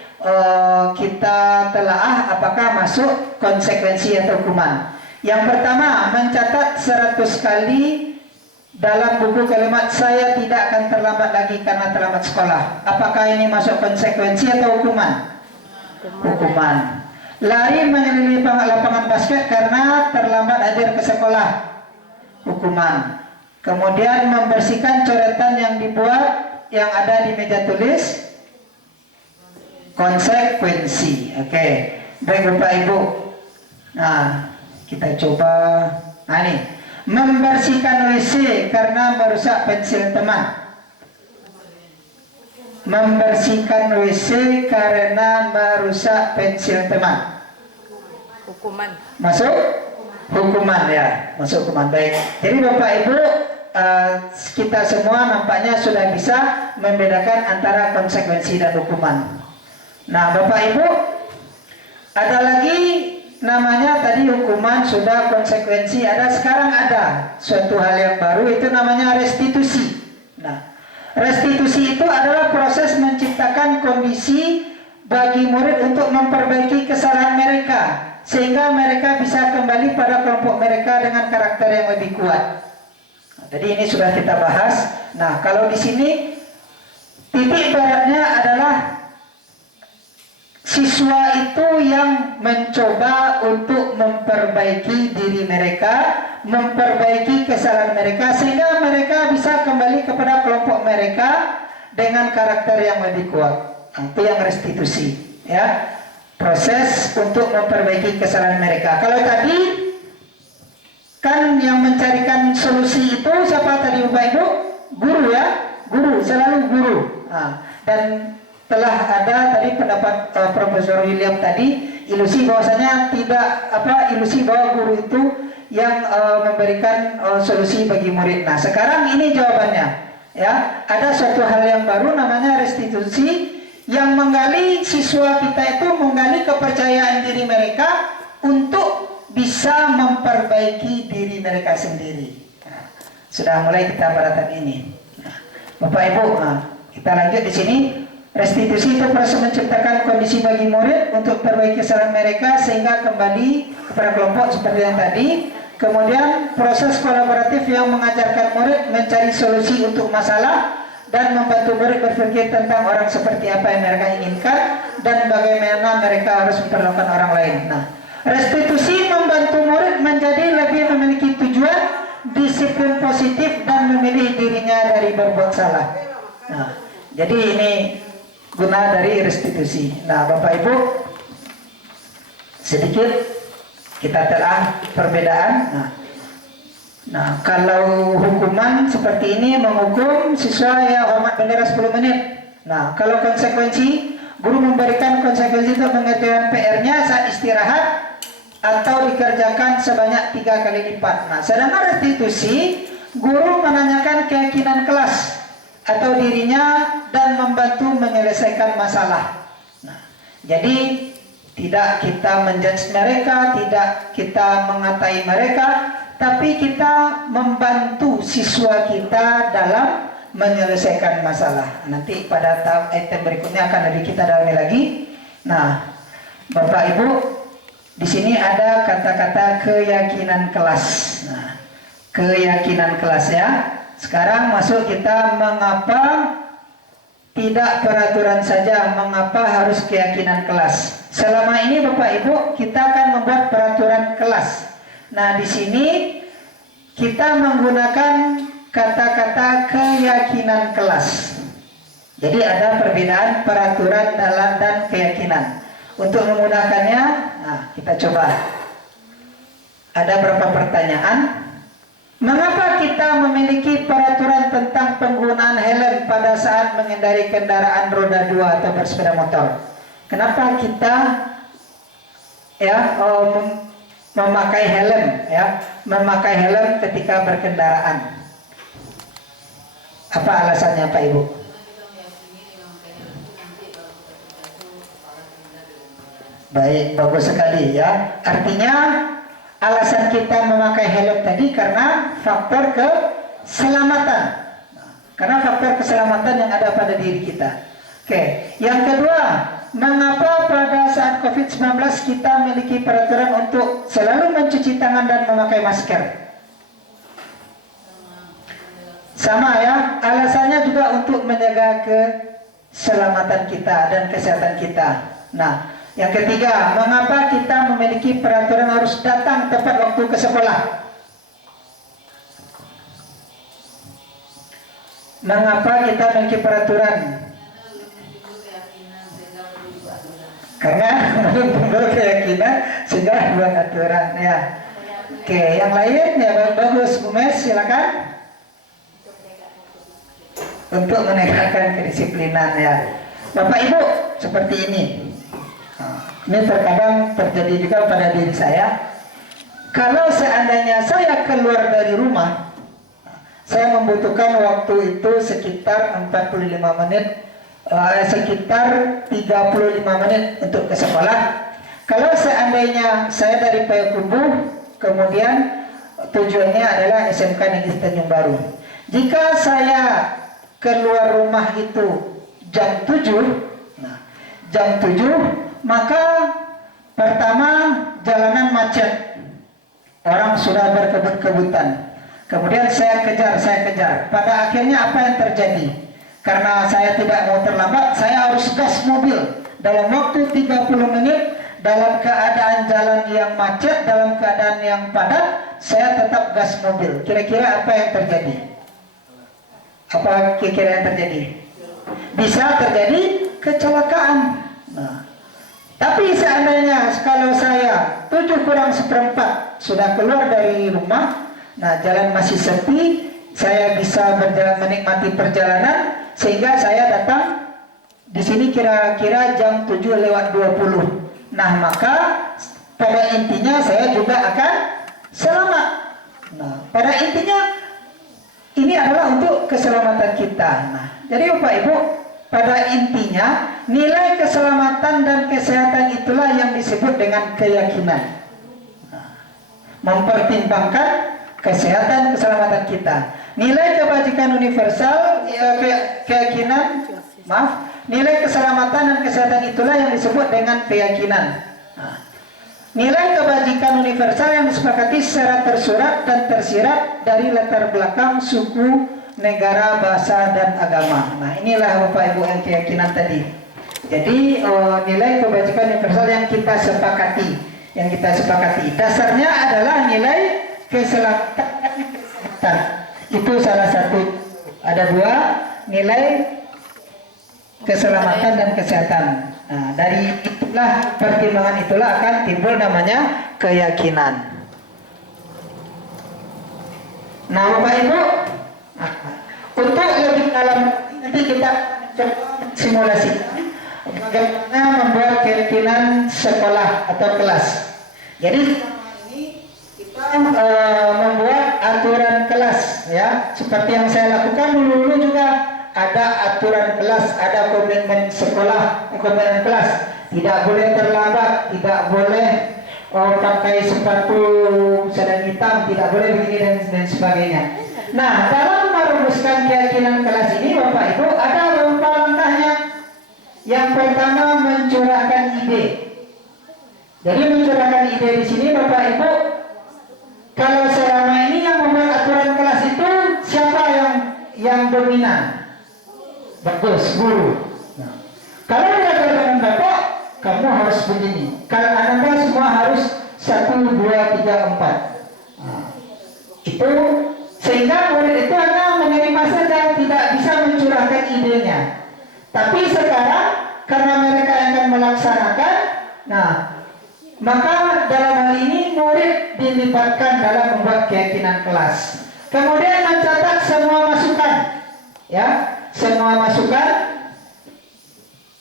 kita telaah apakah masuk konsekuensi atau hukuman. Yang pertama, mencatat 100 kali dalam buku kalimat saya tidak akan terlambat lagi karena terlambat sekolah. Apakah ini masuk konsekuensi atau hukuman? Hukuman. Lari mengelilingi lapangan basket karena terlambat hadir ke sekolah. Hukuman. Kemudian membersihkan coretan yang dibuat yang ada di meja tulis. Konsekuensi. Oke. Baik Bapak Ibu. Nah, kita coba. Nah ini, membersihkan WC karena merusak pensil teman. Membersihkan WC karena merusak pensil teman. Hukuman. Masuk? Hukuman ya, masuk hukuman. Baik. Jadi Bapak Ibu, kita semua nampaknya sudah bisa membedakan antara konsekuensi dan hukuman. Nah Bapak Ibu, ada lagi namanya tadi hukuman sudah, konsekuensi ada, sekarang ada suatu hal yang baru, itu namanya restitusi. Nah, restitusi itu adalah proses menciptakan kondisi bagi murid untuk memperbaiki kesalahan mereka sehingga mereka bisa kembali pada kelompok mereka dengan karakter yang lebih kuat. Nah, tadi ini sudah kita bahas. Nah, kalau di sini titik beratnya adalah siswa itu yang mencoba untuk memperbaiki diri mereka, memperbaiki kesalahan mereka sehingga mereka bisa kembali kepada kelompok mereka dengan karakter yang lebih kuat. Itu yang restitusi, ya. Proses untuk memperbaiki kesalahan mereka. Kalau tadi kan yang mencarikan solusi itu siapa tadi Bapak Ibu? Guru ya, guru, selalu guru. Nah, dan telah ada tadi pendapat Profesor William tadi, ilusi bahwasanya ilusi bahwa guru itu yang memberikan solusi bagi murid. Nah, sekarang ini jawabannya, ya. Ada suatu hal yang baru namanya restitusi yang menggali siswa kita itu menggali kepercayaan diri mereka untuk bisa memperbaiki diri mereka sendiri. Nah, sudah mulai kita pada ini. Nah, Bapak Ibu, kita lanjut di sini. Restitusi itu proses menciptakan kondisi bagi murid untuk perbaiki kesalahan mereka sehingga kembali kepada kelompok seperti yang tadi. Kemudian proses kolaboratif yang mengajarkan murid mencari solusi untuk masalah dan membantu murid berpikir tentang orang seperti apa yang mereka inginkan dan bagaimana mereka harus memperlakukan orang lain. Nah, restitusi membantu murid menjadi lebih memiliki tujuan, disiplin positif dan memilih dirinya dari berbuat salah. Nah, jadi ini guna dari restitusi. Nah, Bapak Ibu, sedikit kita telah perbedaan. Nah, kalau hukuman seperti ini menghukum siswa ya hormat bendera 10 menit. Nah, kalau konsekuensi, guru memberikan konsekuensi untuk pengerjaan PR-nya saat istirahat atau dikerjakan sebanyak 3 kali lipat. Nah, sedangkan restitusi, guru menanyakan keyakinan kelas atau dirinya dan membantu menyelesaikan masalah. Nah, jadi tidak kita menjudge mereka, tidak kita mengatai mereka, tapi kita membantu siswa kita dalam menyelesaikan masalah. Nanti pada item berikutnya akan lebih kita dalami lagi. Nah, Bapak Ibu, di sini ada kata-kata keyakinan kelas. Nah, keyakinan kelas ya. Sekarang masuk kita mengapa tidak peraturan saja, mengapa harus keyakinan kelas. Selama ini Bapak Ibu kita akan membuat peraturan kelas. Nah, di sini kita menggunakan kata-kata keyakinan kelas. Jadi ada perbedaan peraturan dan keyakinan. Untuk memudahkannya, nah, kita coba. Ada berapa pertanyaan? Mengapa kita memiliki peraturan tentang penggunaan helm pada saat mengendari kendaraan roda 2 atau bersepeda motor? Kenapa kita memakai helm memakai helm ketika berkendaraan? Apa alasannya Pak Ibu? Baik, bagus sekali ya. Artinya alasan kita memakai helm tadi karena faktor keselamatan. Karena faktor keselamatan yang ada pada diri kita. Oke, yang kedua, mengapa pada saat COVID-19 kita memiliki peraturan untuk selalu mencuci tangan dan memakai masker? Sama ya, alasannya juga untuk menjaga keselamatan kita dan kesehatan kita. Nah, yang ketiga, mengapa kita memiliki peraturan harus datang tepat waktu ke sekolah? Mengapa kita memiliki peraturan? Karena menurut keyakinan sudah buat aturan ya. Oke, yang lain ya bagus Bu Mes, silakan. Untuk menegakkan kedisiplinan ya. Bapak Ibu seperti ini. Ini terkadang terjadi juga pada diri saya. Kalau seandainya saya keluar dari rumah, saya membutuhkan waktu itu sekitar 45 menit, sekitar 35 menit untuk ke sekolah. Kalau seandainya saya dari Payakumbuh, kemudian tujuannya adalah SMK Negeri Tanjung Baru. Jika saya keluar rumah itu jam 7, maka pertama jalanan macet, orang sudah berkebut-kebutan. Kemudian saya kejar. Pada akhirnya apa yang terjadi? Karena saya tidak mau terlambat, saya harus gas mobil dalam waktu 30 menit dalam keadaan jalan yang macet, dalam keadaan yang padat, saya tetap gas mobil. Kira-kira apa yang terjadi? Apa kira-kira yang terjadi? Bisa terjadi kecelakaan. Nah, tapi seandainya kalau saya 7:04 sudah keluar dari rumah, nah jalan masih sepi, saya bisa menikmati perjalanan sehingga saya datang di sini kira-kira jam 7:20. Nah, maka pada intinya saya juga akan selamat. Nah, pada intinya ini adalah untuk keselamatan kita. Nah, jadi Bapak Ibu, pada intinya nilai keselamatan dan kesehatan itulah yang disebut dengan keyakinan. Mempertimbangkan kesehatan keselamatan kita. Nilai kebajikan universal, nilai keselamatan dan kesehatan itulah yang disebut dengan keyakinan. Nilai kebajikan universal yang disepakati secara tersurat dan tersirat dari latar belakang suku, negara, bahasa, dan agama. Nah, inilah Bapak Ibu yang keyakinan tadi. Jadi nilai kebajikan universal yang kita sepakati. Dasarnya adalah nilai keselamatan dan kesehatan. Itu salah satu. Ada dua nilai keselamatan dan kesehatan. Nah, dari itulah pertimbangan itulah akan timbul namanya keyakinan. Nah, Bapak Ibu, untuk lebih dalam nanti kita coba simulasi bagaimana membuat keyakinan sekolah atau kelas. Jadi selama ini kita membuat aturan kelas, ya, seperti yang saya lakukan dulu juga ada aturan kelas, ada komitmen sekolah, komitmen kelas. Tidak boleh terlambat, tidak boleh pakai sepatu sedang hitam, tidak boleh begini dan sebagainya. Nah, dalam merumuskan keyakinan kelas ini, Bapak Ibu, ada beberapa langkahnya. Yang pertama, mencurahkan ide. Jadi mencurahkan ide di sini, Bapak Ibu, kalau selama ini yang membuat aturan kelas itu siapa yang dominan? Bagus, guru. Nah, kalau tidak dengan Bapak, kamu harus begini. Kalau Anda semua harus 1, 2, 3, 4. Nah, itu sehingga murid itu hanya menerima saja, tidak bisa mencurahkan idenya. Tapi sekarang karena mereka akan melaksanakan, nah maka dalam hal ini murid dilibatkan dalam membuat keyakinan kelas. Kemudian mencatat semua masukan, ya, semua masukan,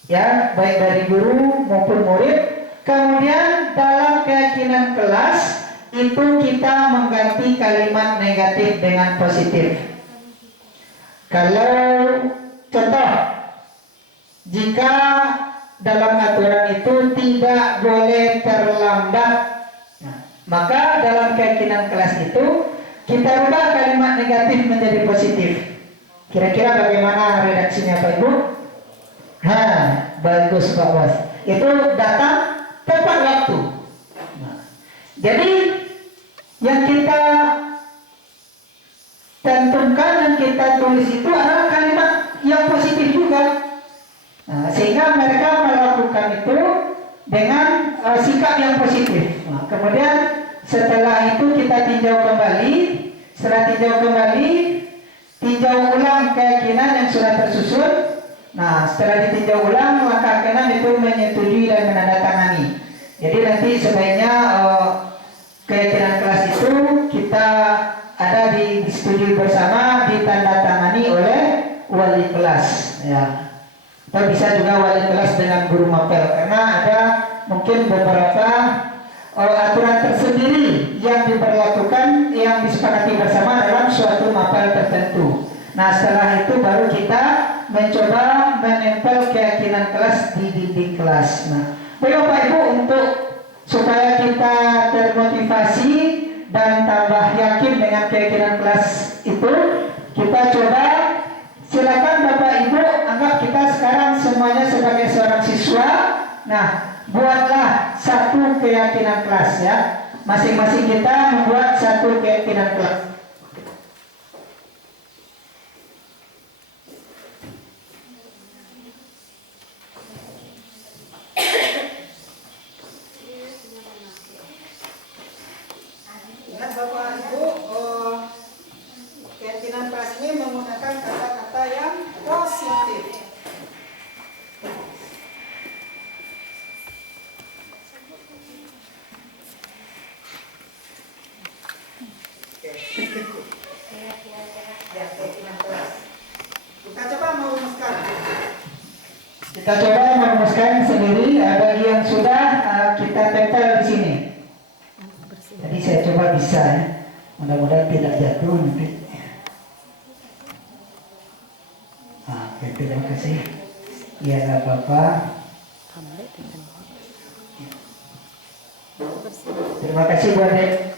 ya, baik dari guru maupun murid. Kemudian dalam keyakinan kelas itu kita mengganti kalimat negatif dengan positif. Kalau contoh, jika dalam aturan itu tidak boleh terlambat, nah, maka dalam keyakinan kelas itu kita rubah kalimat negatif menjadi positif. Kira-kira bagaimana redaksinya Pak Ibu? Nah, bagus Pak Bos. Itu datang tepat waktu. Nah, jadi yang kita tentukan dan kita tulis itu adalah kalimat yang positif juga. Nah, sehingga mereka melakukan itu dengan sikap yang positif. Nah, kemudian setelah itu kita tinjau kembali. Setelah tinjau kembali, tinjau ulang keyakinan yang sudah tersusun. Nah, setelah ditinjau ulang, langkah ke-6 itu menyetujui dan menandatangani. Jadi nanti sebaiknya keyakinan kelas itu kita ada disetujui bersama, ditandatangani oleh wali kelas, ya. Atau bisa juga wali kelas dengan guru mapel, karena ada mungkin beberapa aturan tersendiri yang diberlakukan, yang disepakati bersama dalam suatu mapel tertentu. Nah, setelah itu baru kita mencoba menempel keyakinan kelas di dinding kelas. Nah, Bapak Ibu, untuk supaya kita termotivasi dan tambah yakin dengan keyakinan kelas itu, kita coba, silakan Bapak Ibu, anggap kita sekarang semuanya sebagai seorang siswa. Nah, buatlah satu keyakinan kelas, ya. Masing-masing kita membuat satu keyakinan kelas. Ingat Bapak Ibu, keyakinan kelas ini menggunakan kata-kata yang positif. Ya, keyakinan kelas. Kita coba merumuskan. Kita coba merumuskan sendiri. Bagi yang sudah kita tempel di sini. Jadi saya coba bisa, ya. Mudah-mudahan tidak jatuh nanti. Oke, terima kasih. Ya, nggak apa-apa. Terima kasih Bu Adek.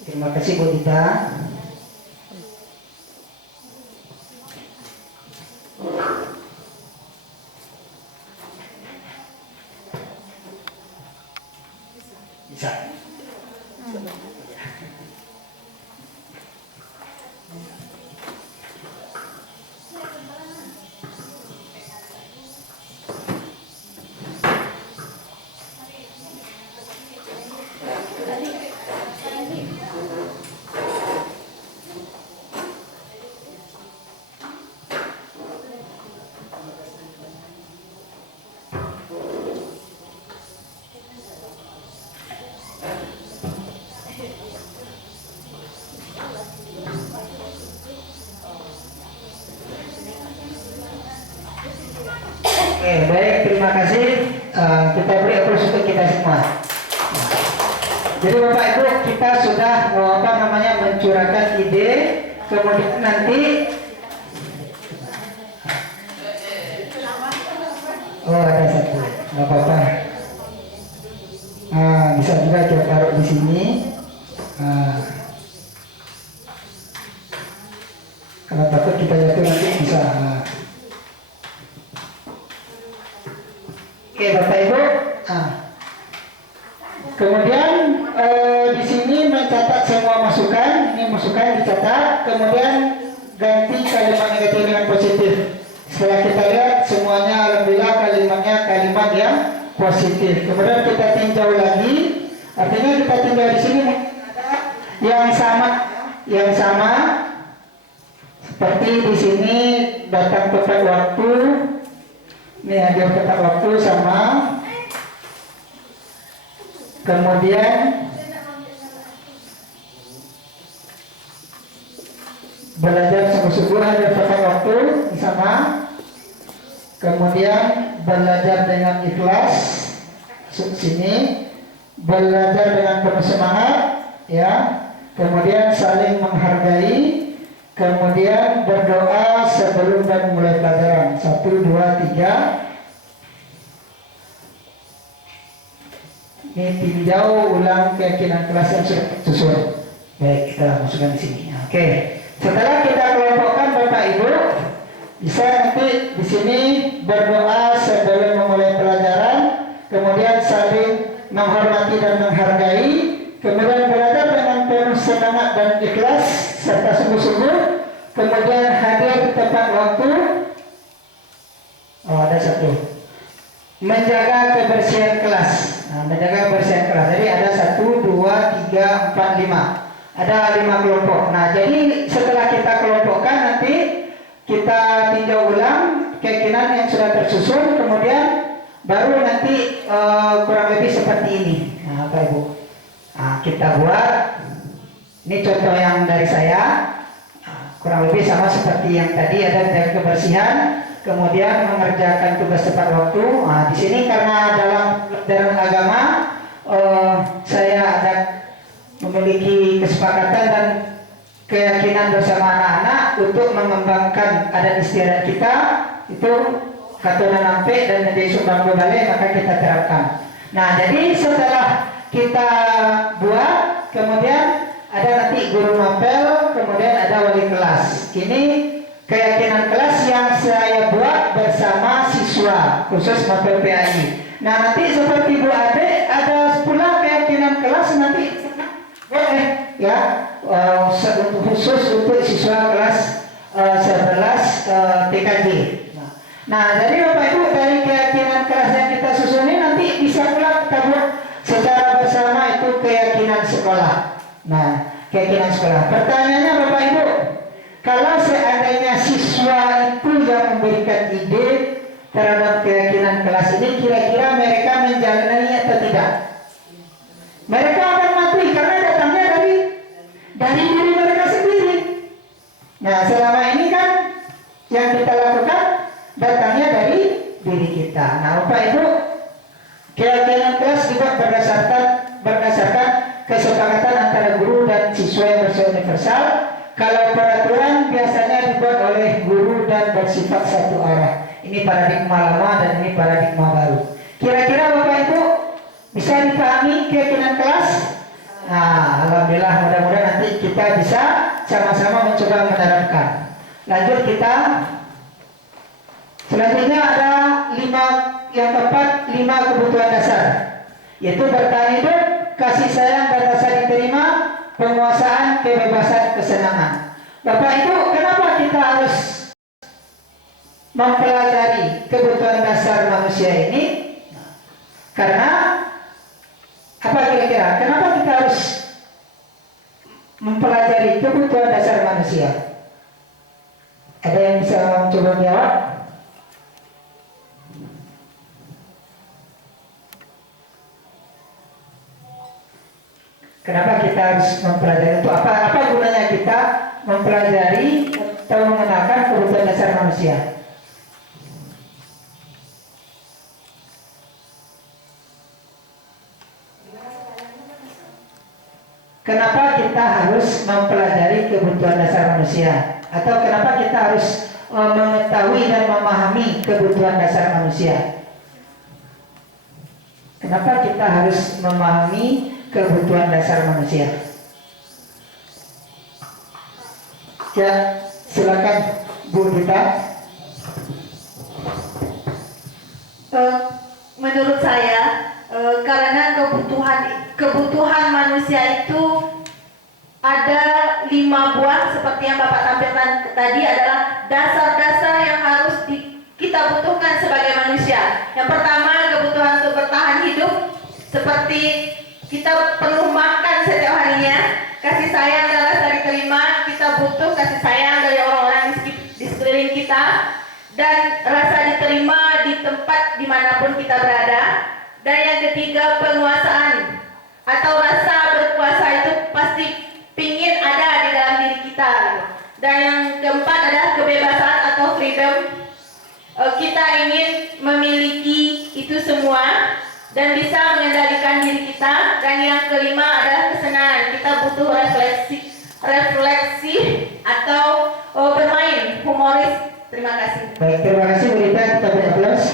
Terima kasih Bu Dita. Bisa. Oke, baik, terima kasih. Kita beri aplaus untuk kita semua. Jadi Bapak Ibu, kita sudah mencurahkan ide, kemudian nanti ada satu, nggak apa-apa. Bisa juga kita taruh di sini. Kalau takut kita jatuh nanti bisa. Oke, Bapak Ibu. Kemudian di sini mencatat semua masukan. Ini masukan dicatat. Kemudian ganti kalimat negatif dengan positif. Setelah kita lihat semuanya, alhamdulillah kalimatnya kalimat yang positif. Kemudian kita tinjau lagi. Artinya kita tinjau di sini yang sama. Seperti di sini datang tepat waktu. Ini hadir tepat waktu sama. Kemudian belajar sungguh-sungguh hadir tepat waktu sama. Kemudian belajar dengan ikhlas. Sini belajar dengan penuh semangat, ya. Kemudian saling menghargai. Kemudian berdoa sebelum dan mulai pelajaran. 1, 2, 3. Ini tinjau ulang keyakinan kelas yang sudah susun. Baik, kita masukkan di sini. Oke. Setelah kita kelompokkan Bapak Ibu, bisa nanti di sini berdoa sebelum memulai pelajaran, kemudian saling menghormati dan menghargai, kemudian belajar dengan penuh semangat dan ikhlas serta sungguh-sungguh, kemudian hadir tepat waktu. Ada satu. Menjaga kebersihan kelas. Menjaga kebersihan kelas. Jadi ada 1, 2, 3, 4, 5. Ada 5 kelompok. Nah, jadi setelah kita kelompokkan nanti kita tinjau ulang keyakinan yang sudah tersusun, kemudian baru nanti kurang lebih seperti ini. Nah, Bapak Ibu. Kita buat. Ini contoh yang dari saya. Kurang lebih sama seperti yang tadi, ada menjaga kebersihan, kemudian mengerjakan tugas tepat waktu. Di sini karena dalam pelajaran agama saya ada memiliki kesepakatan dan keyakinan bersama anak-anak untuk mengembangkan adat istiadat kita, itu Katunan Nampe dan menjadi sumbang balai, maka kita terapkan. Nah, jadi setelah kita buat, kemudian ada nanti guru mapel, kemudian ada wali kelas. Ini keyakinan kelas yang saya buat bersama siswa khusus mapel PAI. Nah, nanti seperti Bu Ade ada pula keyakinan kelas nanti boleh ya, khusus untuk siswa kelas 11 TKJ. Nah, jadi Bapak Ibu, dari keyakinan kelas yang kita susun ini nanti bisa pula kita buat secara bersama, itu keyakinan sekolah. Nah, keyakinan sekolah. Pertanyaannya Bapak Ibu, kalau seandainya siswa itu yang memberikan ide terhadap keyakinan kelas ini, kira-kira mereka menjalannya atau tidak? Mereka akan mati karena datangnya dari diri mereka sendiri. Nah, selama ini kan yang kita lakukan datangnya dari diri kita. Nah, Bapak Ibu, keyakinan kelas juga berdasarkan kesepakatan antara guru dan siswa yang bersifat universal. Kalau peraturan biasanya dibuat oleh guru dan bersifat satu arah. Ini paradigma lama dan ini paradigma baru. Kira-kira Bapak Ibu bisa dipahami keyakinan kelas? Nah, alhamdulillah, mudah-mudahan nanti kita bisa sama-sama mencoba menerapkan. Lanjut kita. Selanjutnya ada 5 kebutuhan dasar, yaitu bertahan hidup, kasih sayang dan rasa diterima, penguasaan, kebebasan, kesenangan. Bapak Ibu, kenapa kita harus mempelajari kebutuhan dasar manusia ini? Karena apa kira-kira? Kenapa kita harus mempelajari kebutuhan dasar manusia? Ada yang bisa mencoba jawab? Kenapa kita harus mempelajari itu? Apa gunanya kita mempelajari atau mengenalkan kebutuhan dasar manusia? kenapa kita harus mempelajari kebutuhan dasar manusia, atau kenapa kita harus mengetahui dan memahami kebutuhan dasar manusia. Kenapa kita harus memahami kebutuhan dasar manusia? Ya, silakan Bu Dita. Menurut saya, karena kebutuhan manusia itu ada 5 buah seperti yang Bapak tampilkan tadi, adalah dasar-dasar yang harus kita butuhkan sebagai manusia. Yang pertama, kebutuhan untuk bertahan hidup, seperti kita perlu makan setiap harinya. Kasih sayang dan rasa diterima, kita butuh kasih sayang dari orang-orang di sekeliling kita, dan rasa diterima di tempat dimanapun kita berada. Dan yang ketiga, penguasaan atau rasa berkuasa itu pasti pingin ada di dalam diri kita. Dan yang keempat adalah kebebasan atau freedom. Kita ingin memiliki itu semua dan bisa mengendalikan diri kita. Dan yang kelima adalah kesenangan. Kita butuh refleksi atau bermain humoris. Terima kasih. Baik, terima kasih Bu Dita, kita beri aplaus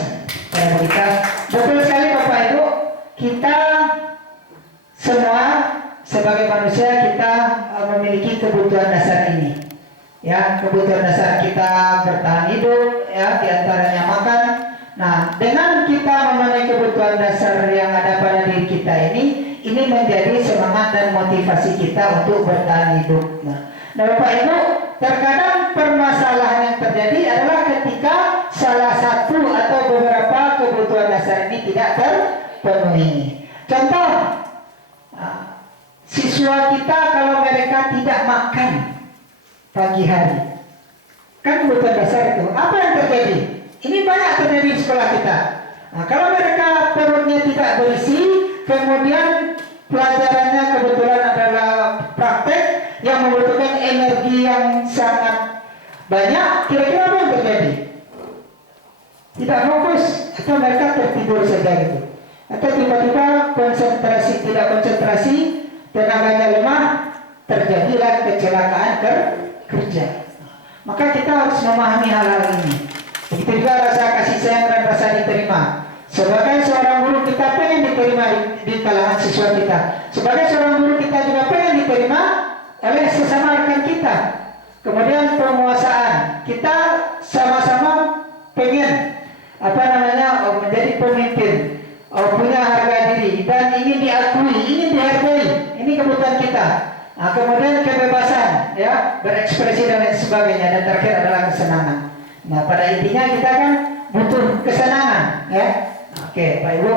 pada Bu Dita. Betul sekali Bapak Ibu, kita semua sebagai manusia kita memiliki kebutuhan dasar ini. Ya, kebutuhan dasar kita bertahan hidup, ya, diantaranya makan. Nah, dengan kita memenuhi kebutuhan dasar yang ada pada diri kita ini menjadi semangat dan motivasi kita untuk bertahan hidup. Nah, Bapak Ibu, terkadang permasalahan yang terjadi adalah ketika salah satu atau beberapa kebutuhan dasar ini tidak terpenuhi. Contoh, siswa kita kalau mereka tidak makan pagi hari, kan kebutuhan dasar itu, apa yang terjadi? Ini banyak terjadi di sekolah kita. Nah, kalau mereka perutnya tidak berisi, kemudian pelajarannya kebetulan adalah praktek yang membutuhkan energi yang sangat banyak, kira-kira apa yang terjadi? Tidak fokus, atau mereka tertidur saja gitu, atau tiba-tiba tidak konsentrasi, tenaganya lemah, terjadilah kecelakaan kerja. Maka kita harus memahami hal-hal ini. Begitu juga rasa kasih sayang dan rasa diterima. Sebagai seorang guru kita pengen diterima di kalangan siswa kita. Sebagai seorang guru kita juga pengen diterima oleh sesama rekan kita. Kemudian penguasaan, kita sama-sama pengen menjadi pemimpin, punya harga diri dan ingin diakui, ingin dihargai. Ini kebutuhan kita. Nah, kemudian kebebasan, ya, berekspresi dan lain sebagainya, dan terakhir adalah kesenangan. Nah, pada intinya kita kan butuh kesenangan, ya. Oke, Pak Ibu,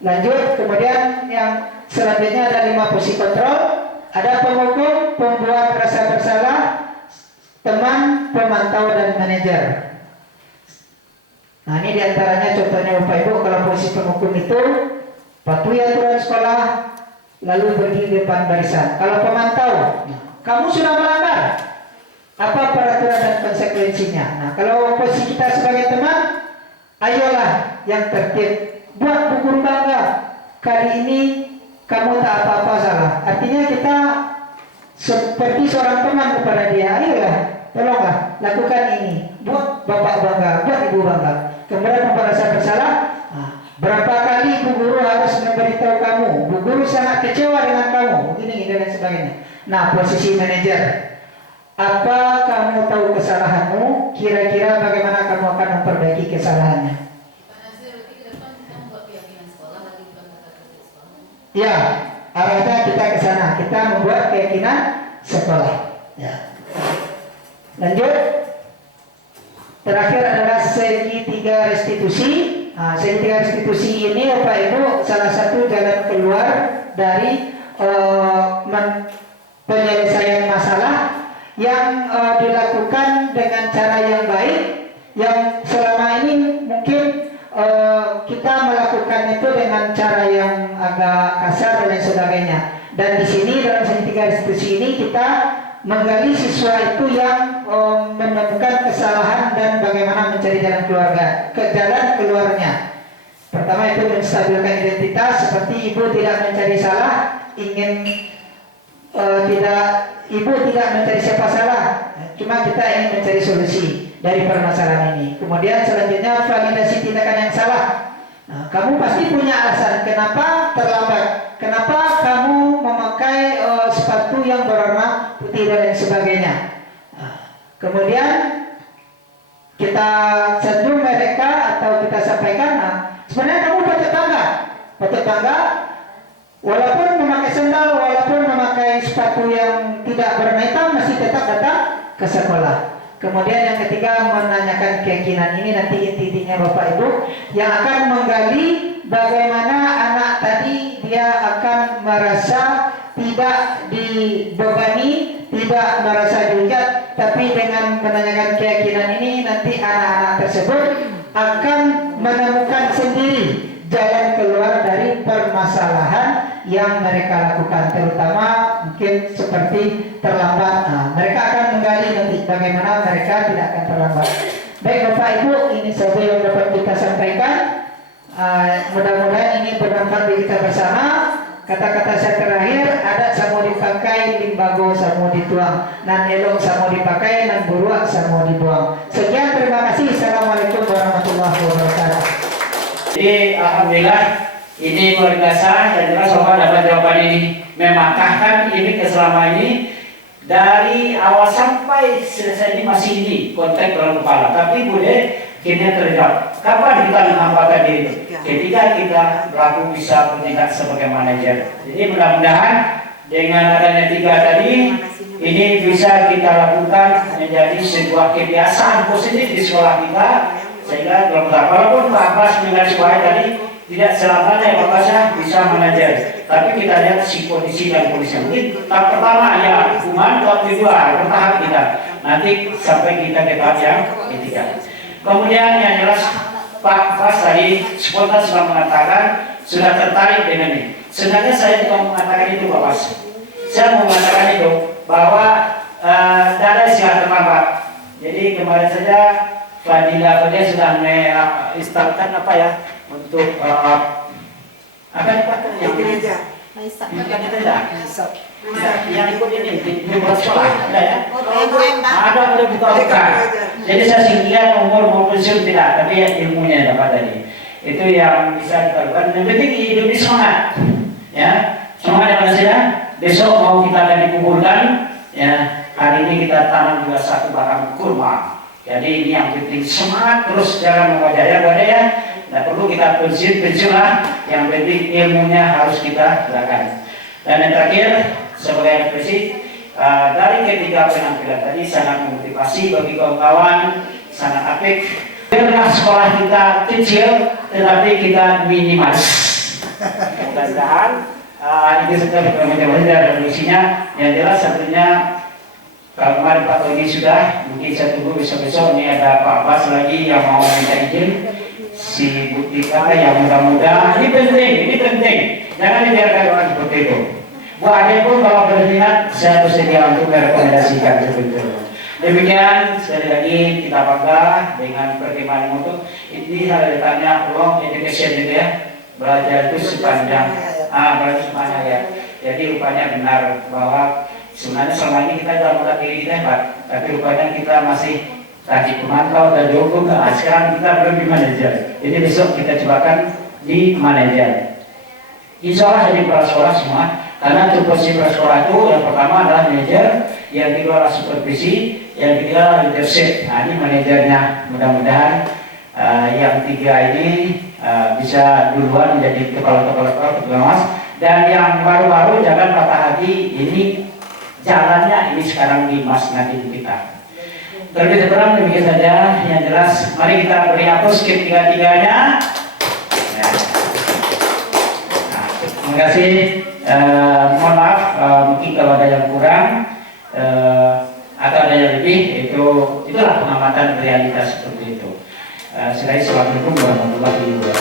lanjut. Kemudian yang selanjutnya ada 5 fungsi kontrol. Ada pengukur, pembuat rasa bersalah, teman, pemantau, dan manajer. Nah, ini diantaranya contohnya Bapak Ibu. Kalau fungsi pengukur itu patuhi aturan sekolah, lalu berdiri di depan barisan. Kalau pemantau, kamu sudah melanggar, apa peraturan dan konsekuensinya. Nah, kalau posisi kita sebagai teman, ayolah yang tertib, buat Bu Guru bangga, kali ini kamu tak apa-apa salah. Artinya kita seperti seorang teman kepada dia. Ayolah, tolonglah lakukan ini, buat Bapak bangga, buat Ibu bangga. Kemudian merasa bersalah. Nah, berapa kali Bu Guru harus memberitahu kamu, Bu Guru sangat kecewa dengan kamu, begini dan sebagainya. Nah, posisi manajer, apa kamu tahu kesalahanmu? Kira-kira bagaimana kamu akan memperbaiki kesalahannya? Ya, arahnya kita ke sana. Kita membuat keyakinan sekolah. Ya. Lanjut. Terakhir adalah segitiga restitusi. Nah, segitiga restitusi ini Bapak Ibu salah satu jalan keluar dari penyelesaian masalah yang dilakukan dengan cara yang baik, yang selama ini mungkin kita melakukan itu dengan cara yang agak kasar dan lain sebagainya. Dan di sini dalam segitiga restitusi ini kita menggali siswa itu yang menemukan kesalahan dan bagaimana mencari jalan keluarnya. Pertama itu menstabilkan identitas, seperti ibu tidak mencari salah, ingin ibu tidak mencari siapa salah, cuma kita ingin mencari solusi dari permasalahan ini. Kemudian selanjutnya validasi tindakan yang salah. Nah, kamu pasti punya alasan kenapa terlambat, kenapa kamu memakai sepatu yang berwarna putih dan lain sebagainya. Nah, kemudian kita sentuh mereka atau kita sampaikan, nah, sebenarnya kamu patut bangga, walaupun memakai sendal, walaupun memakai sepatu yang tidak berwarna hitam, masih tetap datang ke sekolah. Kemudian yang ketiga, menanyakan keyakinan. Ini nanti intinya Bapak Ibu yang akan menggali bagaimana anak tadi dia akan merasa tidak dibebani, tidak merasa dihujat, tapi dengan menanyakan keyakinan ini nanti anak-anak tersebut akan menemukan sendiri jalan keluar dari permasalahan yang mereka lakukan, terutama mungkin seperti terlambat. Nah, mereka akan menggali nanti bagaimana mereka tidak akan terlambat. Baik Bapak Ibu, ini saja yang dapat kita sampaikan. Mudah-mudahan ini bermanfaat bagi kita bersama. Kata-kata saya terakhir, adat samo dipakai, limbago samo dituang, nan elok samo dipakai, nan buruak samo dibuang. Sekian, terima kasih. Assalamualaikum warahmatullahi wabarakatuh. Jadi alhamdulillah ini luar biasa, dan jelas Bapak dapat jawaban ini mematahkan ini selama ini dari awal sampai selesai ini masih ini konteks dalam kepala, tapi boleh kini terjawab. Kapan kita menghambahkan diri? Ketika kita berlaku bisa bertindak sebagai manajer. Jadi mudah-mudahan dengan adanya 3 tadi ini bisa kita lakukan menjadi sebuah kebiasaan positif di sekolah kita. Sehingga walaupun Pak Abbas menggaris bawahi tadi tidak selamanya Pak Abbas bisa manajer, tapi kita lihat si kondisi dan kondisi. Mungkin tahap pertama ya hukuman, tahap kedua bertahap kita. Nanti sampai kita ke tahap yang ketiga. Kemudian yang jelas Pak Abbas tadi spontan sudah mengatakan sudah tertarik dengan ini. Sebenarnya saya bukan mengatakan itu Pak Abbas. Saya mau mengatakan itu bahwa tidak ada istilah terlambat. Jadi kemarin saja Fadilah sudah menginstalkan apa ya untuk apa yang bukan itu yang ikut ini di sekolah ada ya, ada boleh buka. Jadi saya singkirkan umur pensiun tidak, tapi ya ilmunya dapat tadi itu yang bisa kita lakukan. Yang penting hidup ini semangat ya, semangat yang ada. Besok mau kita akan dikumpulkan ya, hari ini kita tanam juga 1 batang kurma. Jadi ini yang penting semangat terus, jangan mewajaya-wajaya. Tidak perlu kita pensiun lah. Yang penting ilmunya harus kita gerakan. Dan yang terakhir sebagai ekspresi dari ketiga penampilan tadi sangat memotivasi bagi kawan-kawan, sangat apik. Biarlah sekolah kita kecil, tetapi kita minimalis. Mudah-mudahan ini sudah berkomitmen dan isinya yang jelas satunya. Kalau kemarin Pak Togi sudah, mungkin saya tunggu besok-besok ini ada Pak Abbas lagi yang mau minta izin, si Butika yang muda-muda. Ini penting, jangan dibiarkan orang seperti itu. Bu Ade pun kalau berminat, saya bersedia untuk merekomendasikan sebetulnya. Demikian sekali lagi kita bangga dengan perkembangan untuk ini saya ditanya long education itu ya, belajar itu sepanjang ya. Jadi rupanya benar bahwa sebenarnya selama ini kita sudah menganggap diri kita hebat, tapi rupanya kita masih tadi pemantau dan dihukum. Sekarang kita belum di manajer. Jadi besok kita cobakan di manajer. Insya Allah jadi kepala sekolah semua. Karena tupoksi kepala sekolah itu yang pertama adalah manajer, yang kedua adalah supervisi, yang ketiga adalah leadership. Nah ini manajernya. Mudah-mudahan yang 3 ini bisa duluan menjadi kepala mas. Dan yang baru-baru jangan patah hati, ini jalannya ini sekarang di Mas Nadiem kita. Terlebih kurang demikian saja yang jelas. Mari kita beri aplaus ketiga-tiganya. Ya. Nah, terima kasih. Mohon maaf mungkin kalau ada yang kurang atau ada yang lebih, itulah pengamatan realitas seperti itu. Sekali Assalamualaikum warahmatullahi wabarakatuh.